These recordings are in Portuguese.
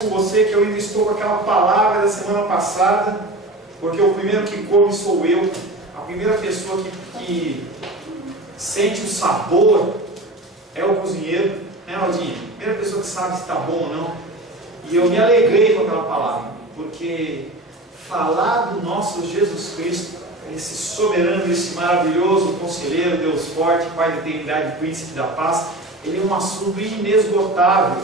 com você que eu ainda estou com aquela palavra da semana passada, porque o primeiro que come sou eu, a primeira pessoa que sente o sabor é o cozinheiro, né, Aldinho? A primeira pessoa que sabe se está bom ou não. E eu me alegrei com aquela palavra, porque falar do nosso Jesus Cristo, esse soberano, esse maravilhoso conselheiro, Deus forte, Pai da eternidade, Príncipe da paz, ele é um assunto inesgotável,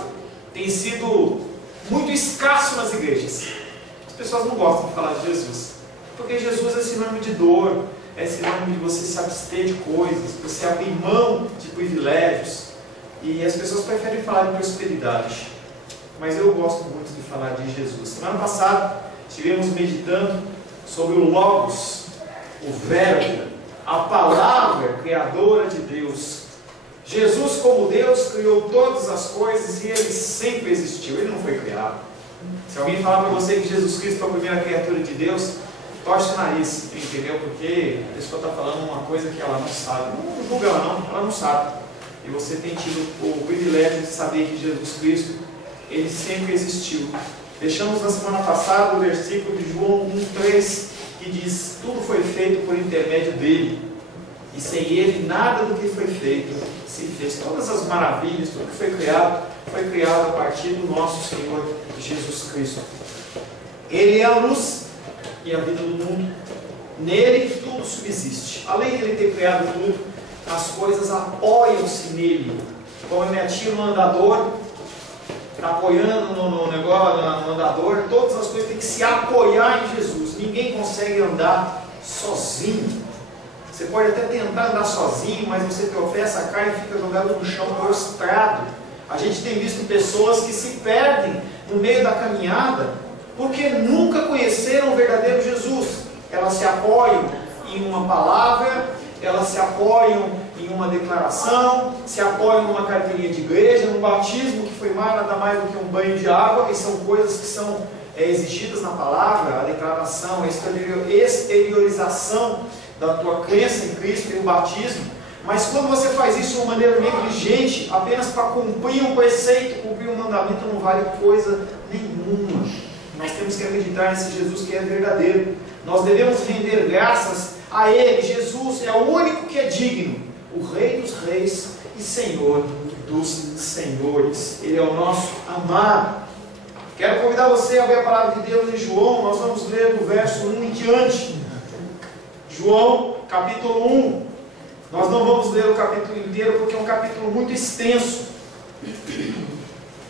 tem sido muito escasso nas igrejas. As pessoas não gostam de falar de Jesus, porque Jesus é sinônimo de dor, é sinônimo de você se abster de coisas, você abrir mão de privilégios, e as pessoas preferem falar de prosperidade. Mas eu gosto muito de falar de Jesus. Semana passada estivemos meditando sobre o Logos, o Verbo, a palavra criadora de Deus. Jesus, como Deus, criou todas as coisas e Ele sempre existiu, Ele não foi criado. Se alguém falar para você que Jesus Cristo é a primeira criatura de Deus, torce o nariz, entendeu? Porque a pessoa está falando uma coisa que ela não sabe. Não julga ela não sabe. E você tem tido o privilégio de saber que Jesus Cristo, Ele sempre existiu. Deixamos na semana passada o versículo de João 1,3, que diz: tudo foi feito por intermédio dele, e sem ele nada do que foi feito se fez. Todas as maravilhas, tudo que foi criado a partir do nosso Senhor Jesus Cristo. Ele é a luz e a vida do mundo. Nele tudo subsiste. Além de ele ter criado tudo, as coisas apoiam-se nele. Como a minha tia no andador está apoiando no negócio, no andador, todas as coisas têm que se apoiar em Jesus. Ninguém consegue andar sozinho. Você pode até tentar andar sozinho, mas você tropeça a cara e fica jogado no chão prostrado. A gente tem visto pessoas que se perdem no meio da caminhada porque nunca conheceram o verdadeiro Jesus. Elas se apoiam em uma palavra, elas se apoiam em uma declaração, se apoiam numa carteirinha de igreja, num batismo que foi nada mais do que um banho de água, e são coisas que são exigidas na palavra, a declaração, a exteriorização da tua crença em Cristo e o batismo. Mas quando você faz isso de uma maneira negligente, apenas para cumprir um preceito, cumprir um mandamento, não vale coisa nenhuma. Nós temos que acreditar nesse Jesus que é verdadeiro. Nós devemos render graças a Ele. Jesus é o único que é digno, o Rei dos reis e Senhor dos senhores. Ele é o nosso amado. Quero convidar você a abrir a palavra de Deus em João. Nós vamos ler do verso 1 em diante. João, capítulo 1. Nós não vamos ler o capítulo inteiro, porque é um capítulo muito extenso.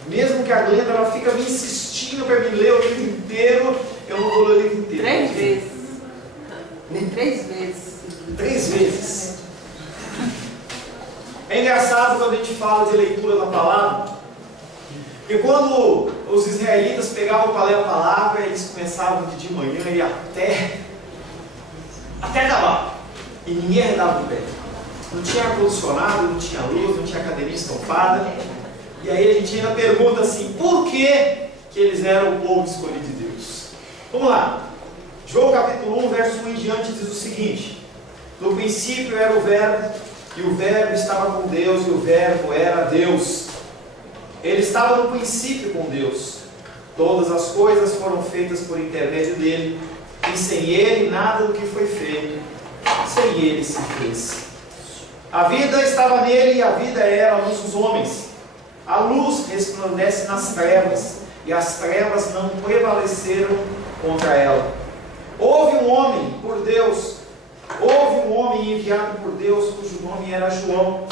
Mesmo que a Glenda ela fica me insistindo para me ler o livro inteiro, eu não vou ler o livro inteiro. 3 vezes. 3 vezes. 3 vezes. É engraçado quando a gente fala de leitura da palavra, porque quando os israelitas pegavam para ler a palavra, eles começavam de manhã e até acabar. E ninguém arredava o pé. Não tinha ar-condicionado, não tinha luz, não tinha cadeirinha estofada. E aí a gente ainda pergunta assim, por que eles eram o povo escolhido de Deus? Vamos lá. João capítulo 1, verso 1 em diante diz o seguinte: no princípio era o Verbo, e o Verbo estava com Deus, e o Verbo era Deus. Ele estava no princípio com Deus. Todas as coisas foram feitas por intermédio dele, e sem ele nada do que foi feito, sem ele se fez. A vida estava nele, e a vida era a luz dos homens. A luz resplandece nas trevas, e as trevas não prevaleceram contra ela. Houve um homem enviado por Deus, cujo nome era João.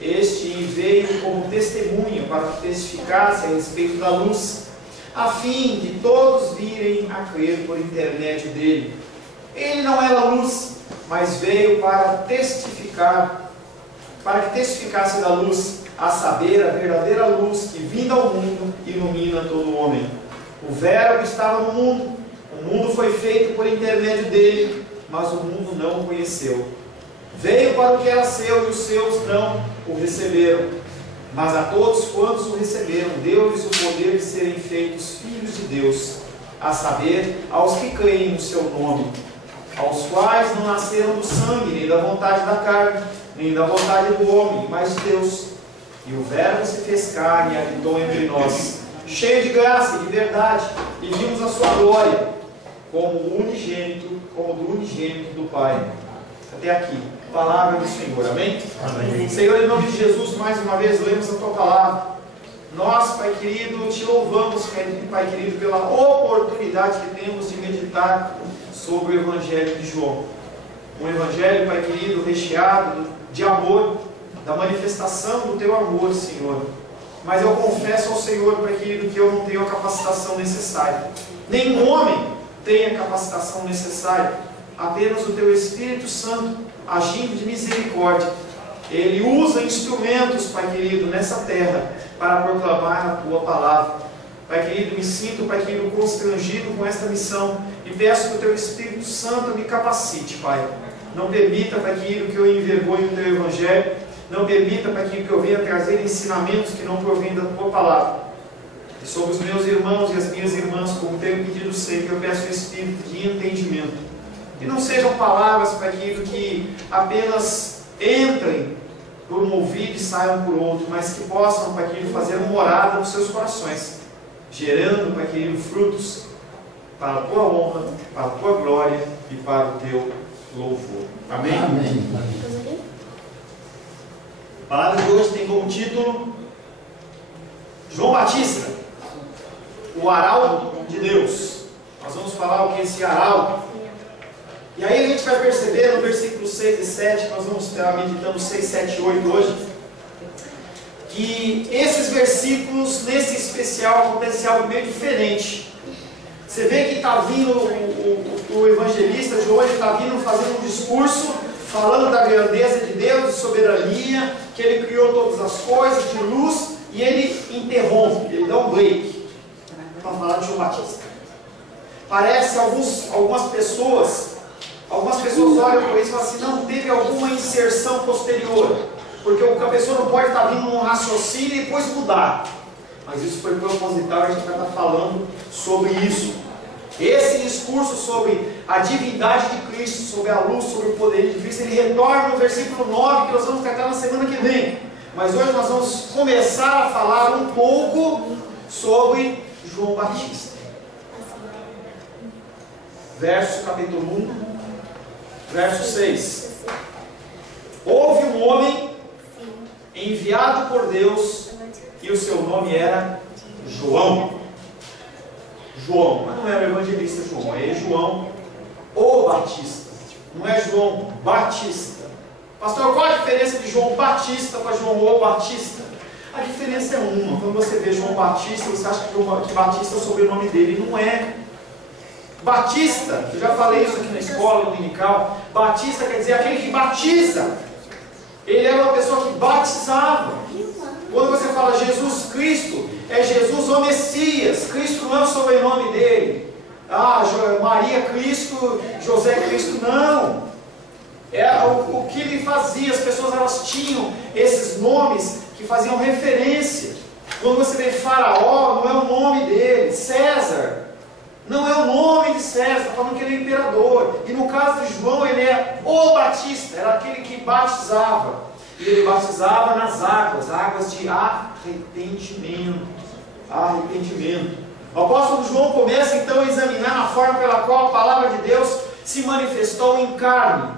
Este veio como testemunha para que testificasse a respeito da luz, a fim de todos virem a crer por intermédio dele. Ele não era luz, mas veio para testificar, para que testificasse da luz, a saber, a verdadeira luz que, vinda ao mundo, ilumina todo homem. O Verbo estava no mundo, o mundo foi feito por intermédio dele, mas o mundo não o conheceu. Veio para o que era seu, e os seus não o receberam. Mas a todos quantos o receberam, deu-lhes o poder de serem feitos filhos de Deus, a saber, aos que creem no seu nome, aos quais não nasceram do sangue, nem da vontade da carne, nem da vontade do homem, mas de Deus. E o Verbo se fez carne e habitou entre nós, cheio de graça e de verdade, e vimos a sua glória como do unigênito do Pai. Até aqui, palavra do Senhor, amém? Amém. Senhor, em nome de Jesus, mais uma vez lemos a tua palavra. Nós, Pai querido, te louvamos, Pai querido, pela oportunidade que temos de meditar sobre o Evangelho de João. Um Evangelho, Pai querido, recheado de amor, da manifestação do teu amor, Senhor. Mas eu confesso ao Senhor, Pai querido, que eu não tenho a capacitação necessária. Nenhum homem tem a capacitação necessária. Apenas o teu Espírito Santo, agindo de misericórdia, ele usa instrumentos, Pai querido, nessa terra, para proclamar a tua palavra. Pai querido, me sinto, Pai querido, constrangido com esta missão, e peço que o teu Espírito Santo me capacite, Pai. Não permita, Pai querido, que eu envergonhe o teu Evangelho. Não permita, Pai querido, que eu venha trazer ensinamentos que não provêm da tua palavra. E sobre os meus irmãos e as minhas irmãs, como tenho pedido sempre, eu peço o Espírito de entendimento. E não sejam palavras, Pai querido, que apenas entrem por um ouvido e saiam por outro, mas que possam, Pai querido, fazer morada nos seus corações, gerando, Pai querido, frutos para a tua honra, para a tua glória e para o teu louvor. Amém? Amém. A palavra de hoje tem como título João Batista, o arauto de Deus. Nós vamos falar o que é esse arauto. E aí a gente vai perceber no versículo 6 e 7, nós vamos estar meditando 6, 7 e 8 hoje, que esses versículos, nesse especial, acontece algo meio diferente. Você vê que está vindo o evangelista João, ele está vindo fazendo um discurso, falando da grandeza de Deus, de soberania, que ele criou todas as coisas, de luz, e ele interrompe, ele dá um break, para falar de João Batista. Parece algumas pessoas olham para isso e falam assim, não teve alguma inserção posterior, porque a pessoa não pode estar vindo num raciocínio e depois mudar. Mas isso foi proposital, a gente vai estar falando sobre isso. Esse discurso sobre a divindade de Cristo, sobre a luz, sobre o poder de Cristo, ele retorna no versículo 9, que nós vamos tratar na semana que vem. Mas hoje nós vamos começar a falar um pouco sobre João Batista. Verso capítulo 1, verso 6. Houve um homem enviado por Deus, e o seu nome era João. João, mas não é o evangelista João, é João o Batista. Não é João Batista. Pastor, qual a diferença de João Batista para João o Batista? A diferença é uma. Quando você vê João Batista, você acha que Batista é o sobrenome dele. Não é. Batista, eu já falei isso aqui na escola dominical, Batista quer dizer aquele que batiza. Ele era uma pessoa que batizava. Quando você fala Jesus Cristo, é Jesus o Messias. Cristo não é o sobrenome dele. Maria Cristo, José Cristo, não. É o que ele fazia. As pessoas elas tinham esses nomes que faziam referência. Quando você vê Faraó, não é o nome dele. César não é o nome de César, está falando que ele é imperador. E no caso de João, ele é o Batista, era aquele que batizava. E ele batizava nas águas de arrependimento. O apóstolo João começa então a examinar a forma pela qual a palavra de Deus se manifestou em carne.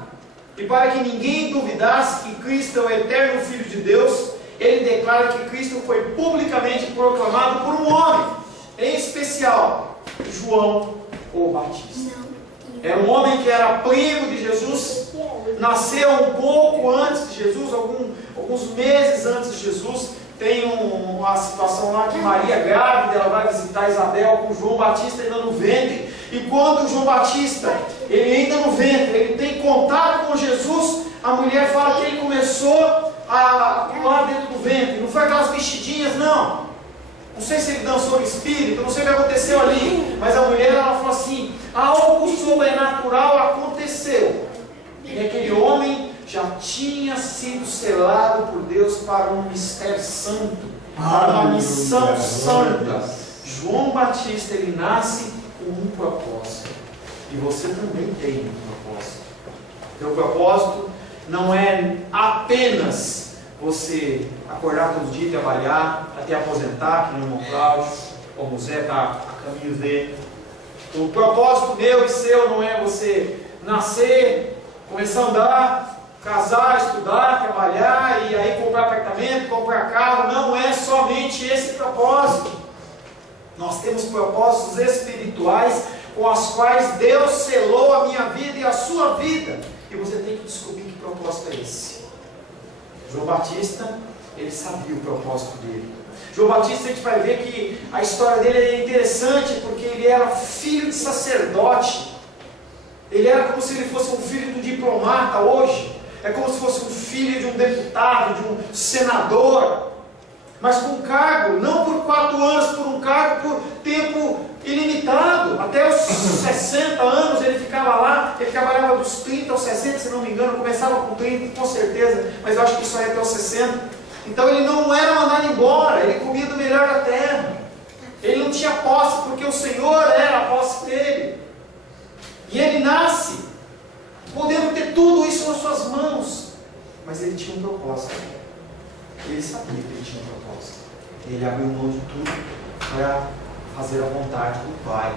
E para que ninguém duvidasse que Cristo é o eterno Filho de Deus, ele declara que Cristo foi publicamente proclamado por um homem, em especial, João o Batista. Era um homem que era primo de Jesus, nasceu um pouco antes de Jesus, alguns meses antes de Jesus. Tem uma situação lá que Maria grávida, ela vai visitar Isabel com João Batista ainda no ventre. E quando João Batista, ele ainda no ventre, ele tem contato com Jesus, a mulher fala que ele começou a pular dentro do ventre. Não foi aquelas mexidinhas, não. Não sei se ele dançou no espírito, não sei o que aconteceu ali. Mas a mulher, ela falou assim, algo sobrenatural aconteceu. E aquele homem já tinha sido selado por Deus para um mistério santo, para uma missão santa. João Batista, ele nasce com um propósito. E você também tem um propósito. Teu propósito não é apenas você acordar todo dia e trabalhar, até aposentar, que nem o irmão Cláudio. como Zé está a caminho dele. O propósito meu e seu não é você nascer, começar a andar, casar, estudar, trabalhar e aí comprar apartamento, comprar carro. Não é somente esse propósito. Nós temos propósitos espirituais com as quais Deus selou a minha vida e a sua vida. E você tem que descobrir que propósito é esse. João Batista, ele sabia o propósito dele. João Batista, a gente vai ver que a história dele é interessante, porque ele era filho de sacerdote. Ele era como se ele fosse um filho do diplomata hoje. É como se fosse um filho de um deputado, de um senador. Mas com um cargo, não por 4 anos, por um cargo por tempo ilimitado. Até os 60 anos ele ficava lá. Ele trabalhava dos 30 aos 60, se não me engano. Começava com 30, com certeza, mas eu acho que só ia até os 60. Então ele não era mandado embora, ele comia do melhor da terra. Ele não tinha posse, porque o Senhor era a posse dele. E ele nasce, podendo ter tudo isso nas suas mãos. Mas ele tinha um propósito. Ele sabia que ele tinha um propósito. Ele abriu mão de tudo para fazer a vontade do Pai.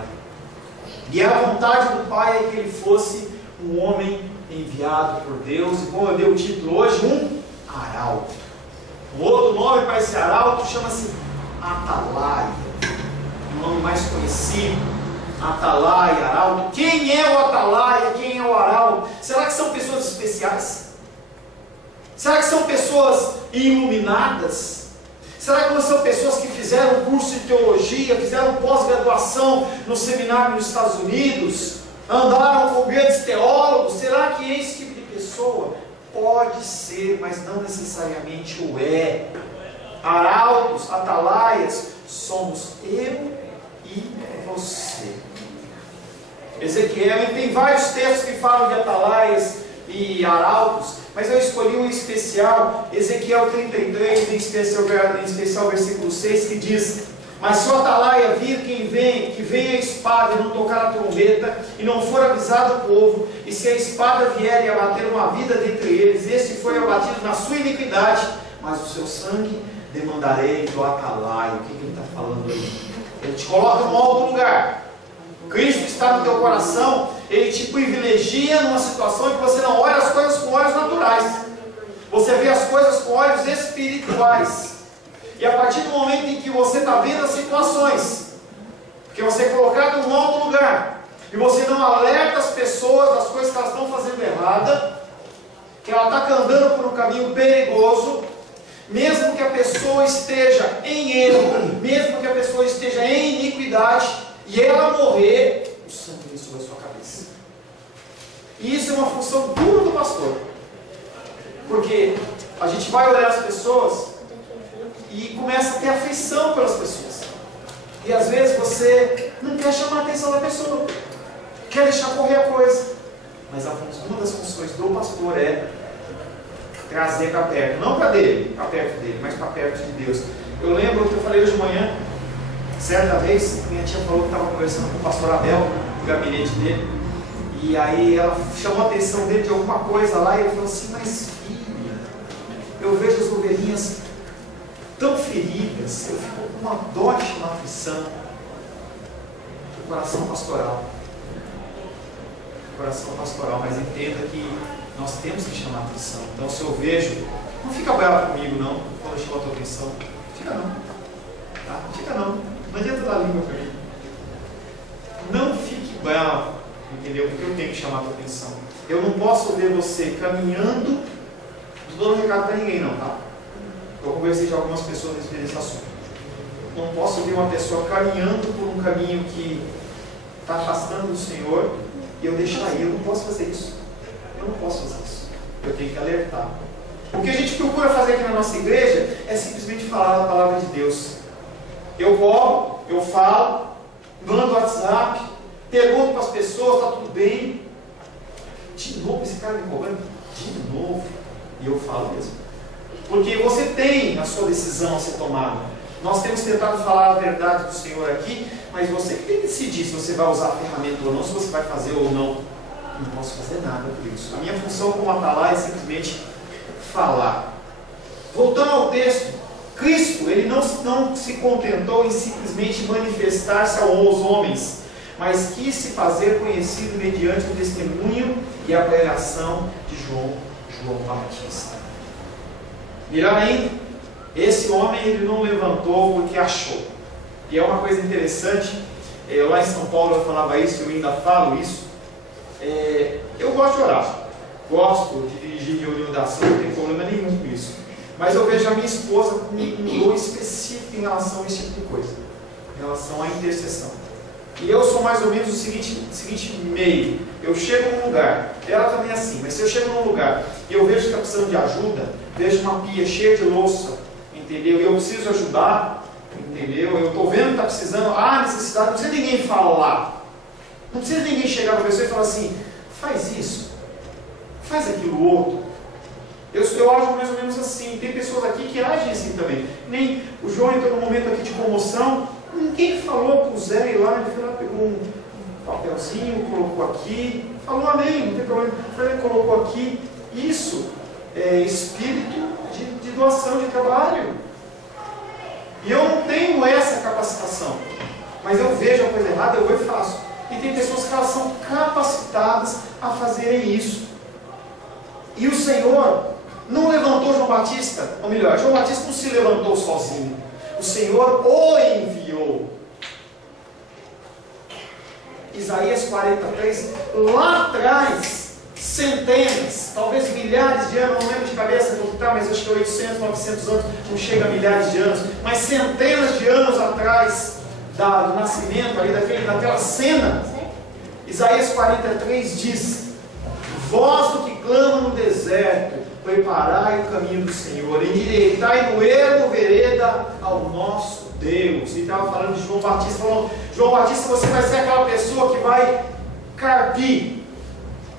E a vontade do Pai é que ele fosse um homem enviado por Deus. E como eu dei o título hoje, um arauto. Um outro nome para esse arauto chama-se Atalaia. O nome mais conhecido, Atalaia, arauto. Quem é o Atalaia? Quem é o arauto? Será que são pessoas especiais? Será que são pessoas iluminadas? Será que não são pessoas que fizeram curso de teologia, fizeram pós-graduação no seminário nos Estados Unidos, andaram com grandes teólogos? Será que é esse tipo de pessoa? Pode ser, mas não necessariamente o é. Arautos, atalaias, somos eu e você. Ezequiel, tem vários textos que falam de atalaias e arautos, mas eu escolhi um especial, Ezequiel 33, em especial versículo 6, que diz: mas se o atalaia vir que vem a espada e não tocar a trombeta, e não for avisado o povo, e se a espada vier e abater uma vida dentre eles, este foi abatido na sua iniquidade, mas o seu sangue demandarei do atalaia. O que ele está falando aí? Ele te coloca num alto lugar. Cristo está no teu coração, ele te privilegia numa situação em que você não olha as coisas com olhos naturais, você vê as coisas com olhos espirituais. E a partir do momento em que você está vendo as situações, porque você é colocado num alto lugar, e você não alerta as pessoas das coisas que elas estão fazendo errada, que ela está andando por um caminho perigoso, mesmo que a pessoa esteja em erro, mesmo que a pessoa esteja em iniquidade, e ela morrer, o sangue vem sobre a sua cabeça. E isso é uma função dura do pastor, porque a gente vai olhar as pessoas e começa a ter afeição pelas pessoas. E às vezes você não quer chamar a atenção da pessoa, quer deixar correr a coisa. Mas uma das funções do pastor é trazer para perto, não para perto dele, mas para perto de Deus. Eu lembro que eu falei hoje de manhã, certa vez, minha tia falou que estava conversando com o pastor Abel, no gabinete dele, e aí ela chamou a atenção dele de alguma coisa lá, e ele falou assim: mas filha, eu vejo as ovelhinhas tão feridas, eu fico com uma dó de chamar aflição. O coração pastoral. Coração pastoral, mas entenda que nós temos que chamar atenção. Então, se eu vejo, não fica bravo comigo não, quando eu chamo a tua atenção. Fica não. Tá? Fica não. Não adianta dar língua para mim. Não fique bravo, entendeu? Porque eu tenho que chamar a tua atenção. Eu não posso ver você caminhando, não estou dando recado para ninguém não, tá? Eu conversei com algumas pessoas a respeito desse assunto. Não posso ver uma pessoa caminhando por um caminho que está afastando do Senhor e eu deixar ir. Eu não posso fazer isso. Eu não posso fazer isso. Eu tenho que alertar. O que a gente procura fazer aqui na nossa igreja é simplesmente falar a palavra de Deus. Eu corro, eu falo, mando WhatsApp, pergunto para as pessoas, está tudo bem? De novo esse cara me cobrando? De novo. E eu falo mesmo. Porque você tem a sua decisão a ser tomada. Nós temos tentado falar a verdade do Senhor aqui, mas você que tem que decidir se você vai usar a ferramenta ou não, se você vai fazer ou não. Não posso fazer nada por isso. A minha função como atalaia é simplesmente falar. Voltando ao texto, Cristo, ele não se contentou em simplesmente manifestar-se aos homens, mas quis se fazer conhecido mediante o testemunho e a pregação de João Batista. Melhor ainda, esse homem ele não levantou porque achou. E é uma coisa interessante, lá em São Paulo eu falava isso, eu ainda falo isso. Eu gosto de orar, gosto de dirigir reunião de ação, não tem problema nenhum com isso. Mas eu vejo a minha esposa com um dor específico em relação a esse tipo de coisa, em relação à intercessão. E eu sou mais ou menos o seguinte meio. Eu chego num lugar, ela também é assim, mas se eu chego num lugar e eu vejo que está precisando de ajuda, vejo uma pia cheia de louça, entendeu? E eu preciso ajudar, entendeu? Eu estou vendo que está precisando, necessidade, não precisa ninguém falar. Não precisa ninguém chegar para a pessoa e falar assim, faz isso, faz aquilo outro. Eu acho mais ou menos assim. Tem pessoas aqui que agem assim também. Nem o João entrou num momento aqui de comoção, ninguém falou para o Zé ir lá, ele foi lá, pegou um papelzinho, colocou aqui, falou amém, não tem problema, ele colocou aqui. Isso é espírito de doação de trabalho. E eu não tenho essa capacitação, mas eu vejo a coisa errada, eu vou e faço. E tem pessoas que elas são capacitadas a fazerem isso. E o Senhor não levantou João Batista, ou melhor, João Batista não se levantou sozinho. O Senhor o enviou. Isaías 43, lá atrás, centenas, talvez milhares de anos, não lembro de cabeça quanto está, mas acho que 800, 900 anos, não chega a milhares de anos, mas centenas de anos atrás do nascimento, ali daquela cena, Isaías 43 diz: vós do que clama no deserto, preparai o caminho do Senhor, endireitai no ermo vereda ao nosso Deus. E estava falando de João Batista, falando, João Batista, você vai ser aquela pessoa que vai carpir,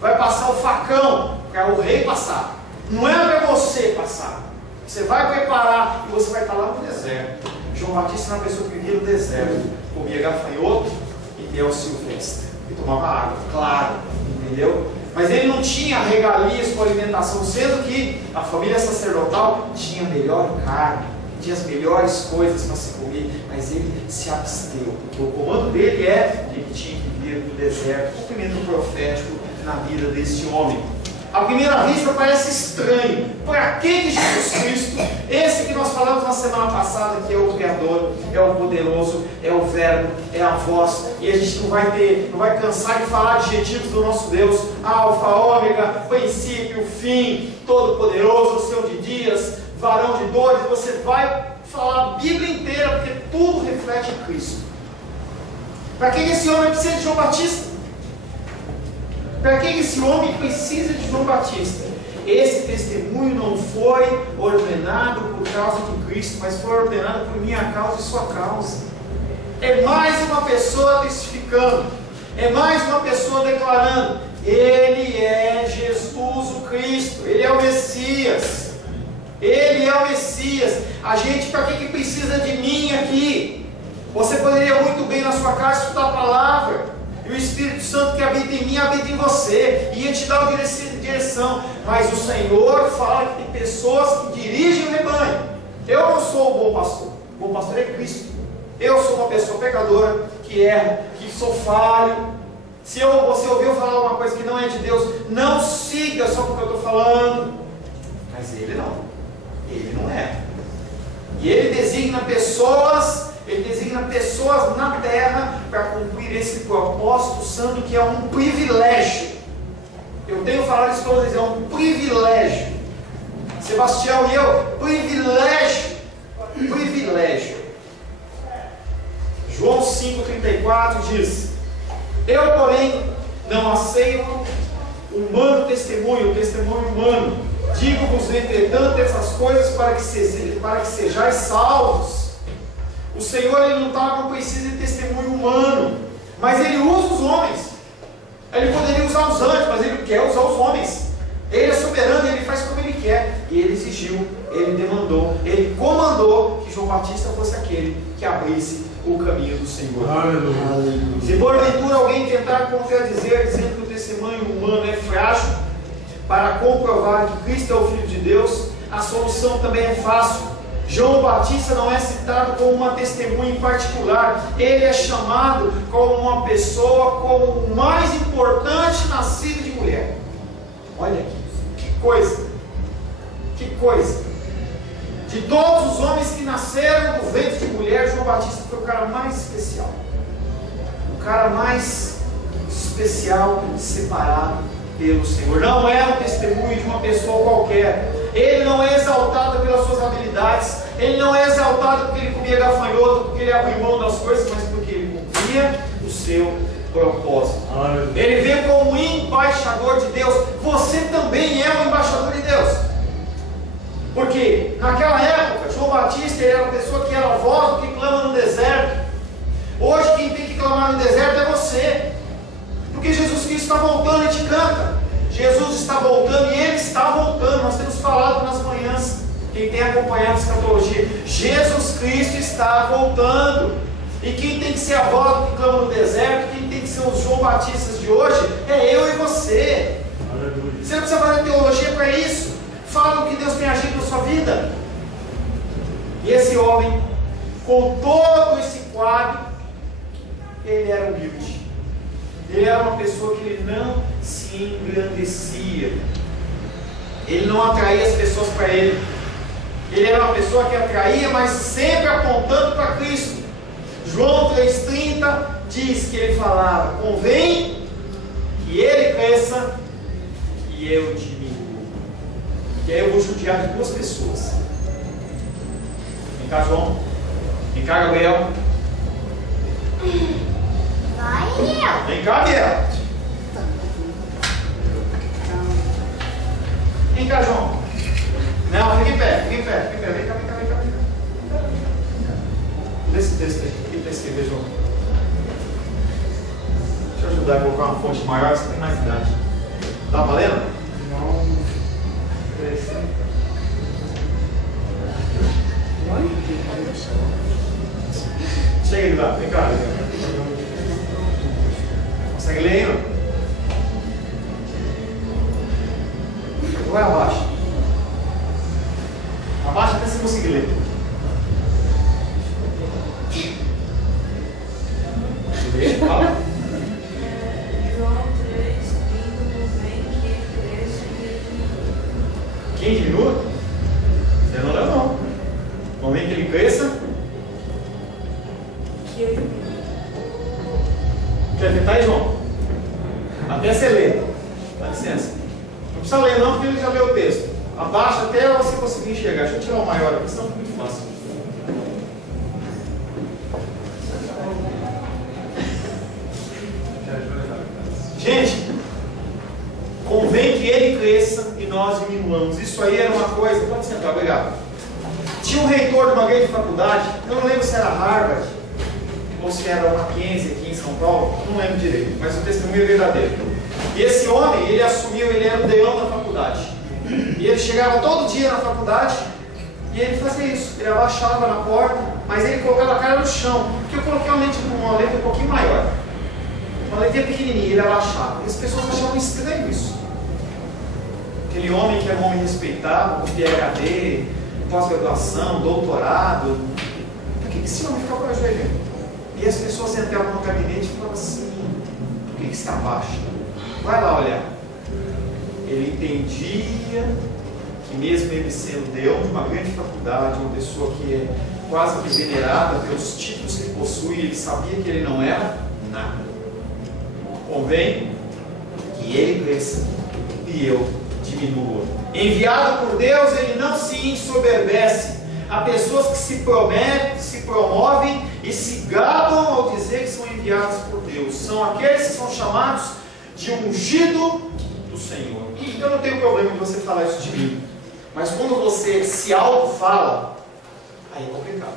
vai passar o facão para o rei passar, não é para você passar, você vai preparar e você vai estar lá no deserto. João Batista era uma pessoa que vivia no deserto, comia gafanhoto e mel silvestre, e tomava água, claro, entendeu? Mas ele não tinha regalias com alimentação, sendo que a família sacerdotal tinha a melhor carne, tinha as melhores coisas para se comer, mas ele se absteu, porque o comando dele é que ele tinha que vir do deserto, cumprimento profético na vida desse homem. À primeira vista parece estranho. Para que Jesus Cristo, esse que nós falamos na semana passada, que é o Criador, é o poderoso, é o Verbo, é a voz, e a gente não vai cansar de falar adjetivos do nosso Deus, Alfa, Ômega, princípio, fim, todo poderoso, o Senhor de dias, varão de dores. Você vai falar a Bíblia inteira, porque tudo reflete Cristo. Para que esse homem precisa de João Batista? Para que esse homem precisa de João Batista? Esse testemunho não foi ordenado por causa de Cristo, mas foi ordenado por minha causa e sua causa. É mais uma pessoa testificando, é mais uma pessoa declarando: Ele é Jesus o Cristo, Ele é o Messias, Ele é o Messias. A gente, para que precisa de mim aqui? Você poderia muito bem na sua casa estudar a palavra, e o Espírito Santo que habita em mim, habita em você, ia te dar a direção. Mas o Senhor fala que tem pessoas que dirigem o rebanho. Eu não sou o bom pastor. O bom pastor é Cristo. Eu sou uma pessoa pecadora, que erra, que sou falho. Se você ouviu falar uma coisa que não é de Deus, não siga só porque eu estou falando. Mas Ele não. Ele não é. E Ele designa pessoas na terra para cumprir esse propósito santo, que é um privilégio. Eu tenho falado isso todas vezes, é um privilégio. Sebastião e eu, privilégio. João 5,34 diz: eu, porém, não aceito humano testemunho, o testemunho humano. Digo-vos, entretanto, essas coisas para que sejais salvos. O Senhor, Ele não precisa de testemunho humano, mas Ele usa os homens. Ele poderia usar os anjos, mas Ele quer usar os homens. Ele é soberano, Ele faz como Ele quer. E Ele exigiu, Ele demandou, Ele comandou que João Batista fosse aquele que abrisse o caminho do Senhor. Aleluia. Se porventura alguém tentar contradizer, dizendo que o testemunho humano é frágil, para comprovar que Cristo é o Filho de Deus, a solução também é fácil. João Batista não é citado como uma testemunha em particular, ele é chamado como uma pessoa, como o mais importante nascido de mulher. Olha aqui, que coisa, que coisa. De todos os homens que nasceram do ventre de mulher, João Batista foi o cara mais especial. O cara mais especial, separado pelo Senhor. Não é um testemunho de uma pessoa qualquer. Ele não é exaltado pelas suas habilidades. Ele não é exaltado porque ele comia gafanhoto, porque ele abriu mão das coisas, mas porque ele cumpria o seu propósito. Ele veio como embaixador de Deus. Você também é um embaixador de Deus. Porque naquela época, João Batista ele era uma pessoa que era a voz do que clama no deserto. Hoje quem tem que clamar no deserto é você. Porque Jesus Cristo está voltando, a gente canta. Jesus está voltando e Ele está voltando. Nós temos falado nas manhãs. Quem tem acompanhado a escatologia, Jesus Cristo está voltando. E quem tem que ser a voz que clama no deserto, quem tem que ser os João Batistas de hoje, é eu e você. Aleluia. Você não precisa fazer teologia para isso. Fala o que Deus tem agido na sua vida. E esse homem, com todo esse quadro, ele era humilde. Ele era uma pessoa que ele não se engrandecia. Ele não atraía as pessoas para ele. Ele era uma pessoa que atraía, mas sempre apontando para Cristo. João 3,30 diz que ele falava: convém que ele cresça e eu diminua. E aí eu vou judiar de duas pessoas. Vem cá, João. Vem cá, Gabriel. Vai, Gabriel. Vem cá, Gabriel. Vem cá, João. Não, fica em pé, fica em pé, fica em pé. Vem cá, vem cá, vem cá, vem cá. Lê esse texto aí. O que está escrevendo, João? Deixa eu ajudar a colocar uma fonte maior, você tem mais idade. Tá valendo? Não. Chega de lá, vem cá. Consegue ler aí, não? Vai abaixo. Abaixa até você conseguir ler. Lê, fala. João 3, vem que cresça e diminua. Quem diminua? Você não leu, não. Convém que ele cresça. Que eu diminua. Quer tentar aí, João? Até você ler. Dá licença. Não precisa ler não, porque ele já leu o texto. Abaixa até você conseguir enxergar. Deixa eu tirar o maior aqui, senão fica muito fácil. Gente, convém que ele cresça e nós diminuamos. Isso aí era uma coisa. Pode sentar, obrigado. Tinha um reitor de uma grande faculdade, eu não lembro se era Harvard ou se era uma Mackenzie aqui em São Paulo, não lembro direito, mas o testemunho é verdadeiro. E esse homem, ele assumiu, ele era o deão da faculdade. E ele chegava todo dia na faculdade e ele fazia isso. Ele abaixava na porta, mas ele colocava a cara no chão, porque eu coloquei uma letra um pouquinho maior. Uma letrinha pequenininha, ele abaixava. E as pessoas achavam estranho isso. Aquele homem que era um homem respeitado, com PhD, pós-graduação, doutorado. Por que esse homem ficava ajoelhando? E as pessoas entravam no gabinete e falavam assim: por que está baixo? Vai lá olhar. Ele entendia que mesmo ele sendo deão de uma grande faculdade, uma pessoa que é quase que venerada pelos títulos que possui, ele sabia que ele não era nada. Convém que ele cresça e eu diminua. Enviado por Deus, ele não se ensoberbece. Há pessoas que se promovem e se gabam ao dizer que são enviados por Deus. São aqueles que são chamados de ungido do Senhor. Eu não tenho problema de você falar isso de mim. Mas quando você se auto-fala, aí é complicado.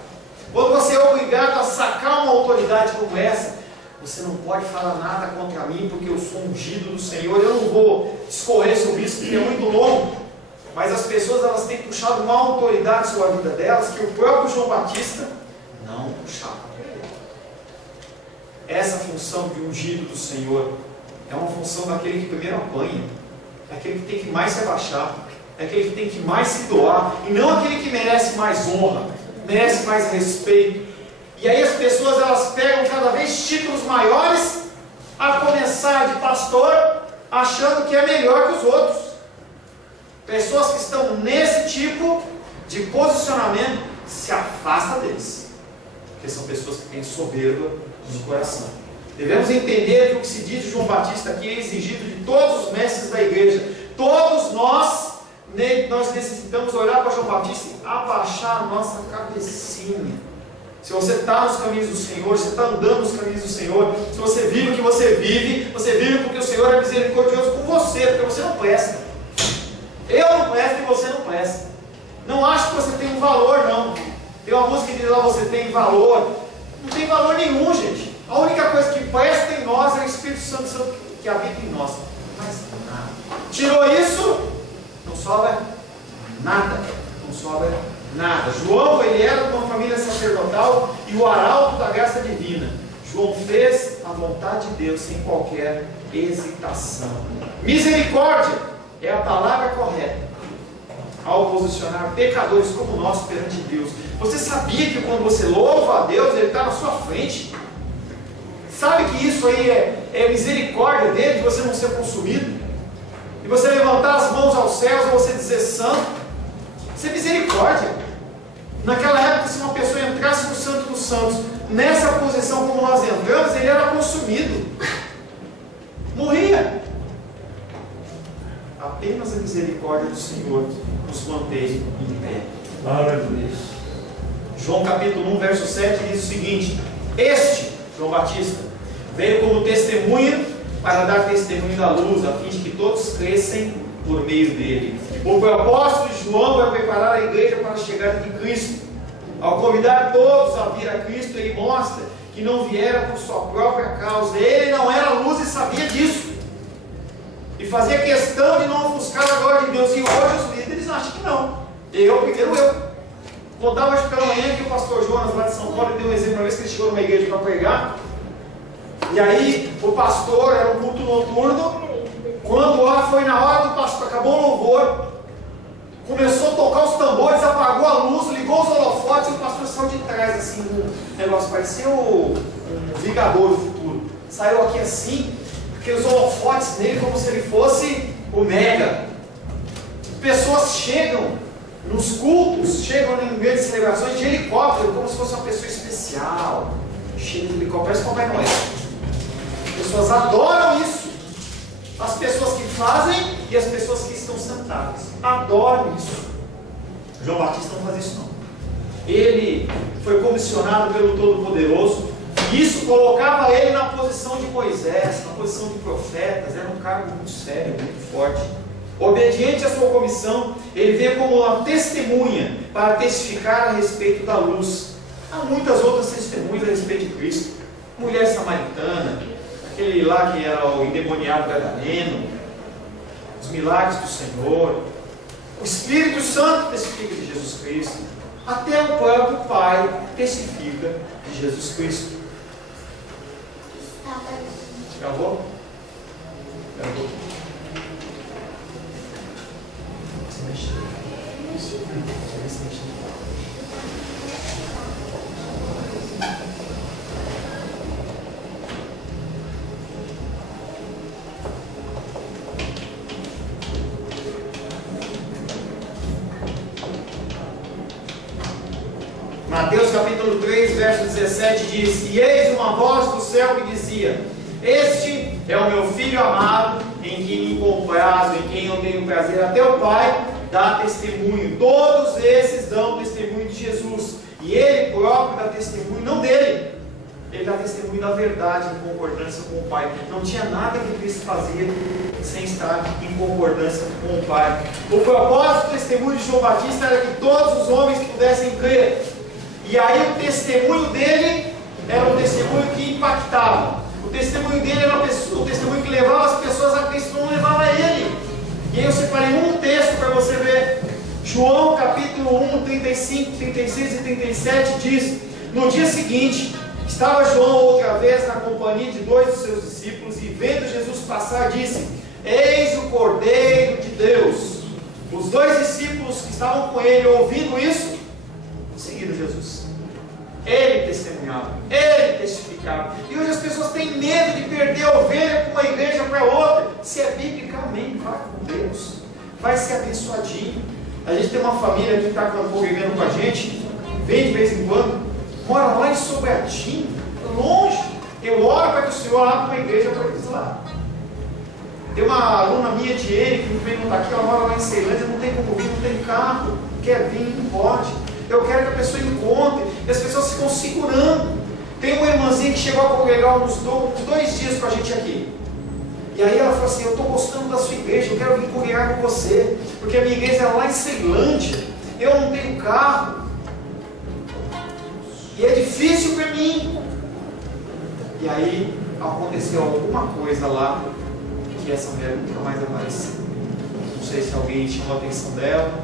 Quando você é obrigado a sacar uma autoridade como essa, você não pode falar nada contra mim porque eu sou ungido do Senhor. Eu não vou discorrer sobre isso porque é muito longo. Mas as pessoas elas têm puxado uma autoridade sobre a vida delas que o próprio João Batista não puxava. Essa função de ungido do Senhor é uma função daquele que primeiro apanha, daquele que tem que mais se abaixar. é aquele que tem que mais se doar, e não aquele que merece mais honra, merece mais respeito. E aí as pessoas, elas pegam cada vez títulos maiores, a começar de pastor, achando que é melhor que os outros. Pessoas que estão nesse tipo de posicionamento, se afasta deles, porque são pessoas que têm soberba no coração. Devemos entender que o que se diz de João Batista aqui é exigido de todos os mestres da igreja. Todos nós necessitamos olhar para João Batista e abaixar a nossa cabecinha. Se você está nos caminhos do Senhor, se você está andando nos caminhos do Senhor, se você vive o que você vive porque o Senhor é misericordioso com você, porque você não presta. Eu não presto e você não presta. Não acho que você tem um valor, não. Tem uma música que diz lá, você tem valor. Não tem valor nenhum, gente. A única coisa que presta em nós é o Espírito Santo que habita em nós. Mas nada. Tirou isso, não sobra nada. Não sobra nada. João, ele era de uma família sacerdotal e o arauto da graça divina. João fez a vontade de Deus sem qualquer hesitação. Misericórdia é a palavra correta ao posicionar pecadores como nós perante Deus. Você sabia que quando você louva a Deus, Ele está na sua frente? Sabe que isso aí é misericórdia dele, de você não ser consumido? De você levantar as mãos aos céus e você dizer santo? Isso é misericórdia. Naquela época, se uma pessoa entrasse no Santo dos Santos, nessa posição como nós entramos, ele era consumido. Morria. Apenas a misericórdia do Senhor nos mantém em pé. Glória a Deus. João capítulo 1, verso 7 diz o seguinte: Este, João Batista, veio como testemunha para dar testemunho da luz, a fim de que todos crescem por meio dele. O propósito de João é preparar a igreja para a chegada de Cristo. Ao convidar todos a vir a Cristo, ele mostra que não vieram por sua própria causa. Ele não era luz e sabia disso. E fazia questão de não ofuscar a glória de Deus. E hoje os líderes acham que não. Primeiro eu. Contava hoje pela manhã que o pastor Jonas lá de São Paulo deu um exemplo uma vez que ele chegou numa igreja para pregar. E aí o pastor, era um culto noturno. Quando foi na hora do pastor, acabou o louvor, começou a tocar os tambores, apagou a luz, ligou os holofotes e o pastor saiu de trás assim, um negócio parecia um Vingador do Futuro. Saiu aqui assim, aqueles holofotes nele como se ele fosse o Mega. Pessoas chegam nos cultos, chegam em grandes celebrações de helicóptero, como se fosse uma pessoa especial. Chega de helicóptero, parece Papai Noel. As pessoas adoram isso. As pessoas que fazem e as pessoas que estão sentadas adoram isso. João Batista não faz isso não. Ele foi comissionado pelo Todo-Poderoso, e isso colocava ele na posição de Moisés, na posição de profetas. Era um cargo muito sério, muito forte. Obediente à sua comissão, ele veio como uma testemunha para testificar a respeito da luz. Há muitas outras testemunhas a respeito de Cristo. Mulher samaritana, aquele lá que era o endemoniado gadareno, os milagres do Senhor, o Espírito Santo testifica de Jesus Cristo, até o próprio Pai testifica de Jesus Cristo. Gravou? Gravou? Mateus capítulo 3, verso 17 diz: E eis uma voz do céu que dizia: Este é o meu filho amado, em quem me comprazo, em quem eu tenho prazer. Até o Pai dá testemunho. Todos esses dão testemunho de Jesus. E Ele próprio dá testemunho, não dele. Ele dá testemunho da verdade, em concordância com o Pai. Não tinha nada que Cristo fazia sem estar em concordância com o Pai. O propósito do testemunho de João Batista era que todos os homens pudessem crer. E aí o testemunho dele era um testemunho que impactava. O testemunho dele era o testemunho que levava as pessoas a Cristo, não levava ele. E aí eu separei um texto para você ver. João capítulo 1, 35, 36 e 37 diz: No dia seguinte, estava João outra vez na companhia de 2 dos seus discípulos, e vendo Jesus passar, disse: Eis o Cordeiro de Deus. Os dois estavam com ele ouvindo isso, seguiram Jesus. Ele testemunhava, ele testificava. E hoje as pessoas têm medo de perder a ovelha para uma igreja para outra. Se é biblicamente, vai com Deus, vai ser abençoadinho. A gente tem uma família aqui que está congregando com a gente, vem de vez em quando, mora lá em Sobradinho, longe. Eu oro para que o Senhor abra uma igreja para eles lá. Tem uma aluna minha de N, que não está aqui, ela mora lá em Ceilândia, não tem como vir, não tem carro, quer vir, não pode. Eu quero que a pessoa encontre, e as pessoas ficam segurando. Tem uma irmãzinha que chegou a congregar uns 2 dias com a gente aqui. E aí ela falou assim, eu estou gostando da sua igreja, eu quero vir congregar com você, porque a minha igreja é lá em Ceilândia, eu não tenho carro, e é difícil para mim. E aí aconteceu alguma coisa lá, que essa mulher nunca mais apareceu. Não sei se alguém chamou a atenção dela.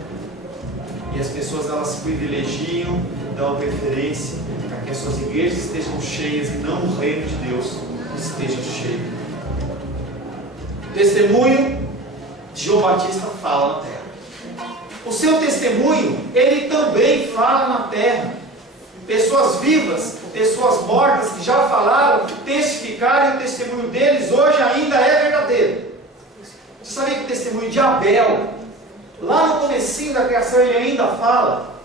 E as pessoas, elas se privilegiam, dão preferência para que as suas igrejas estejam cheias e não o reino de Deus esteja cheio. O testemunho de João Batista fala na terra. O seu testemunho, ele também fala na terra. Pessoas vivas, pessoas mortas que já falaram, testificaram, e o testemunho deles hoje ainda é verdadeiro. Você sabia que o testemunho de Abel, lá no comecinho da criação, ele ainda fala?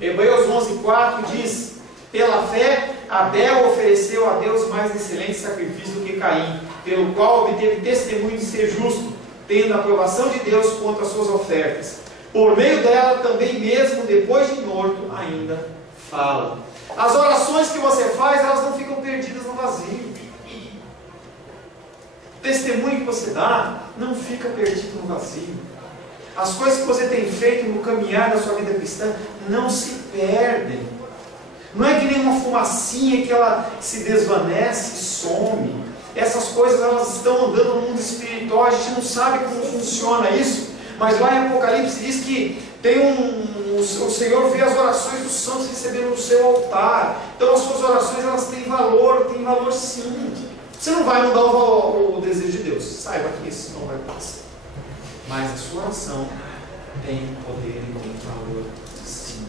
Hebreus 11:4 diz: pela fé, Abel ofereceu a Deus mais excelente sacrifício do que Caim, pelo qual obteve testemunho de ser justo, tendo a aprovação de Deus quanto às suas ofertas. Por meio dela, também mesmo depois de morto, ainda fala. As orações que você faz, elas não ficam perdidas no vazio. O testemunho que você dá não fica perdido no vazio. As coisas que você tem feito no caminhar da sua vida cristã não se perdem. Não é que nem uma fumacinha que ela se desvanece e some. Essas coisas, elas estão andando no mundo espiritual, a gente não sabe como funciona isso, mas lá em Apocalipse diz que tem o Senhor vê as orações dos santos recebendo no seu altar. Então as suas orações, elas têm valor sim. Você não vai mudar o desejo de Deus, saiba que isso não vai acontecer. Mas a sua oração tem poder e tem valor sim.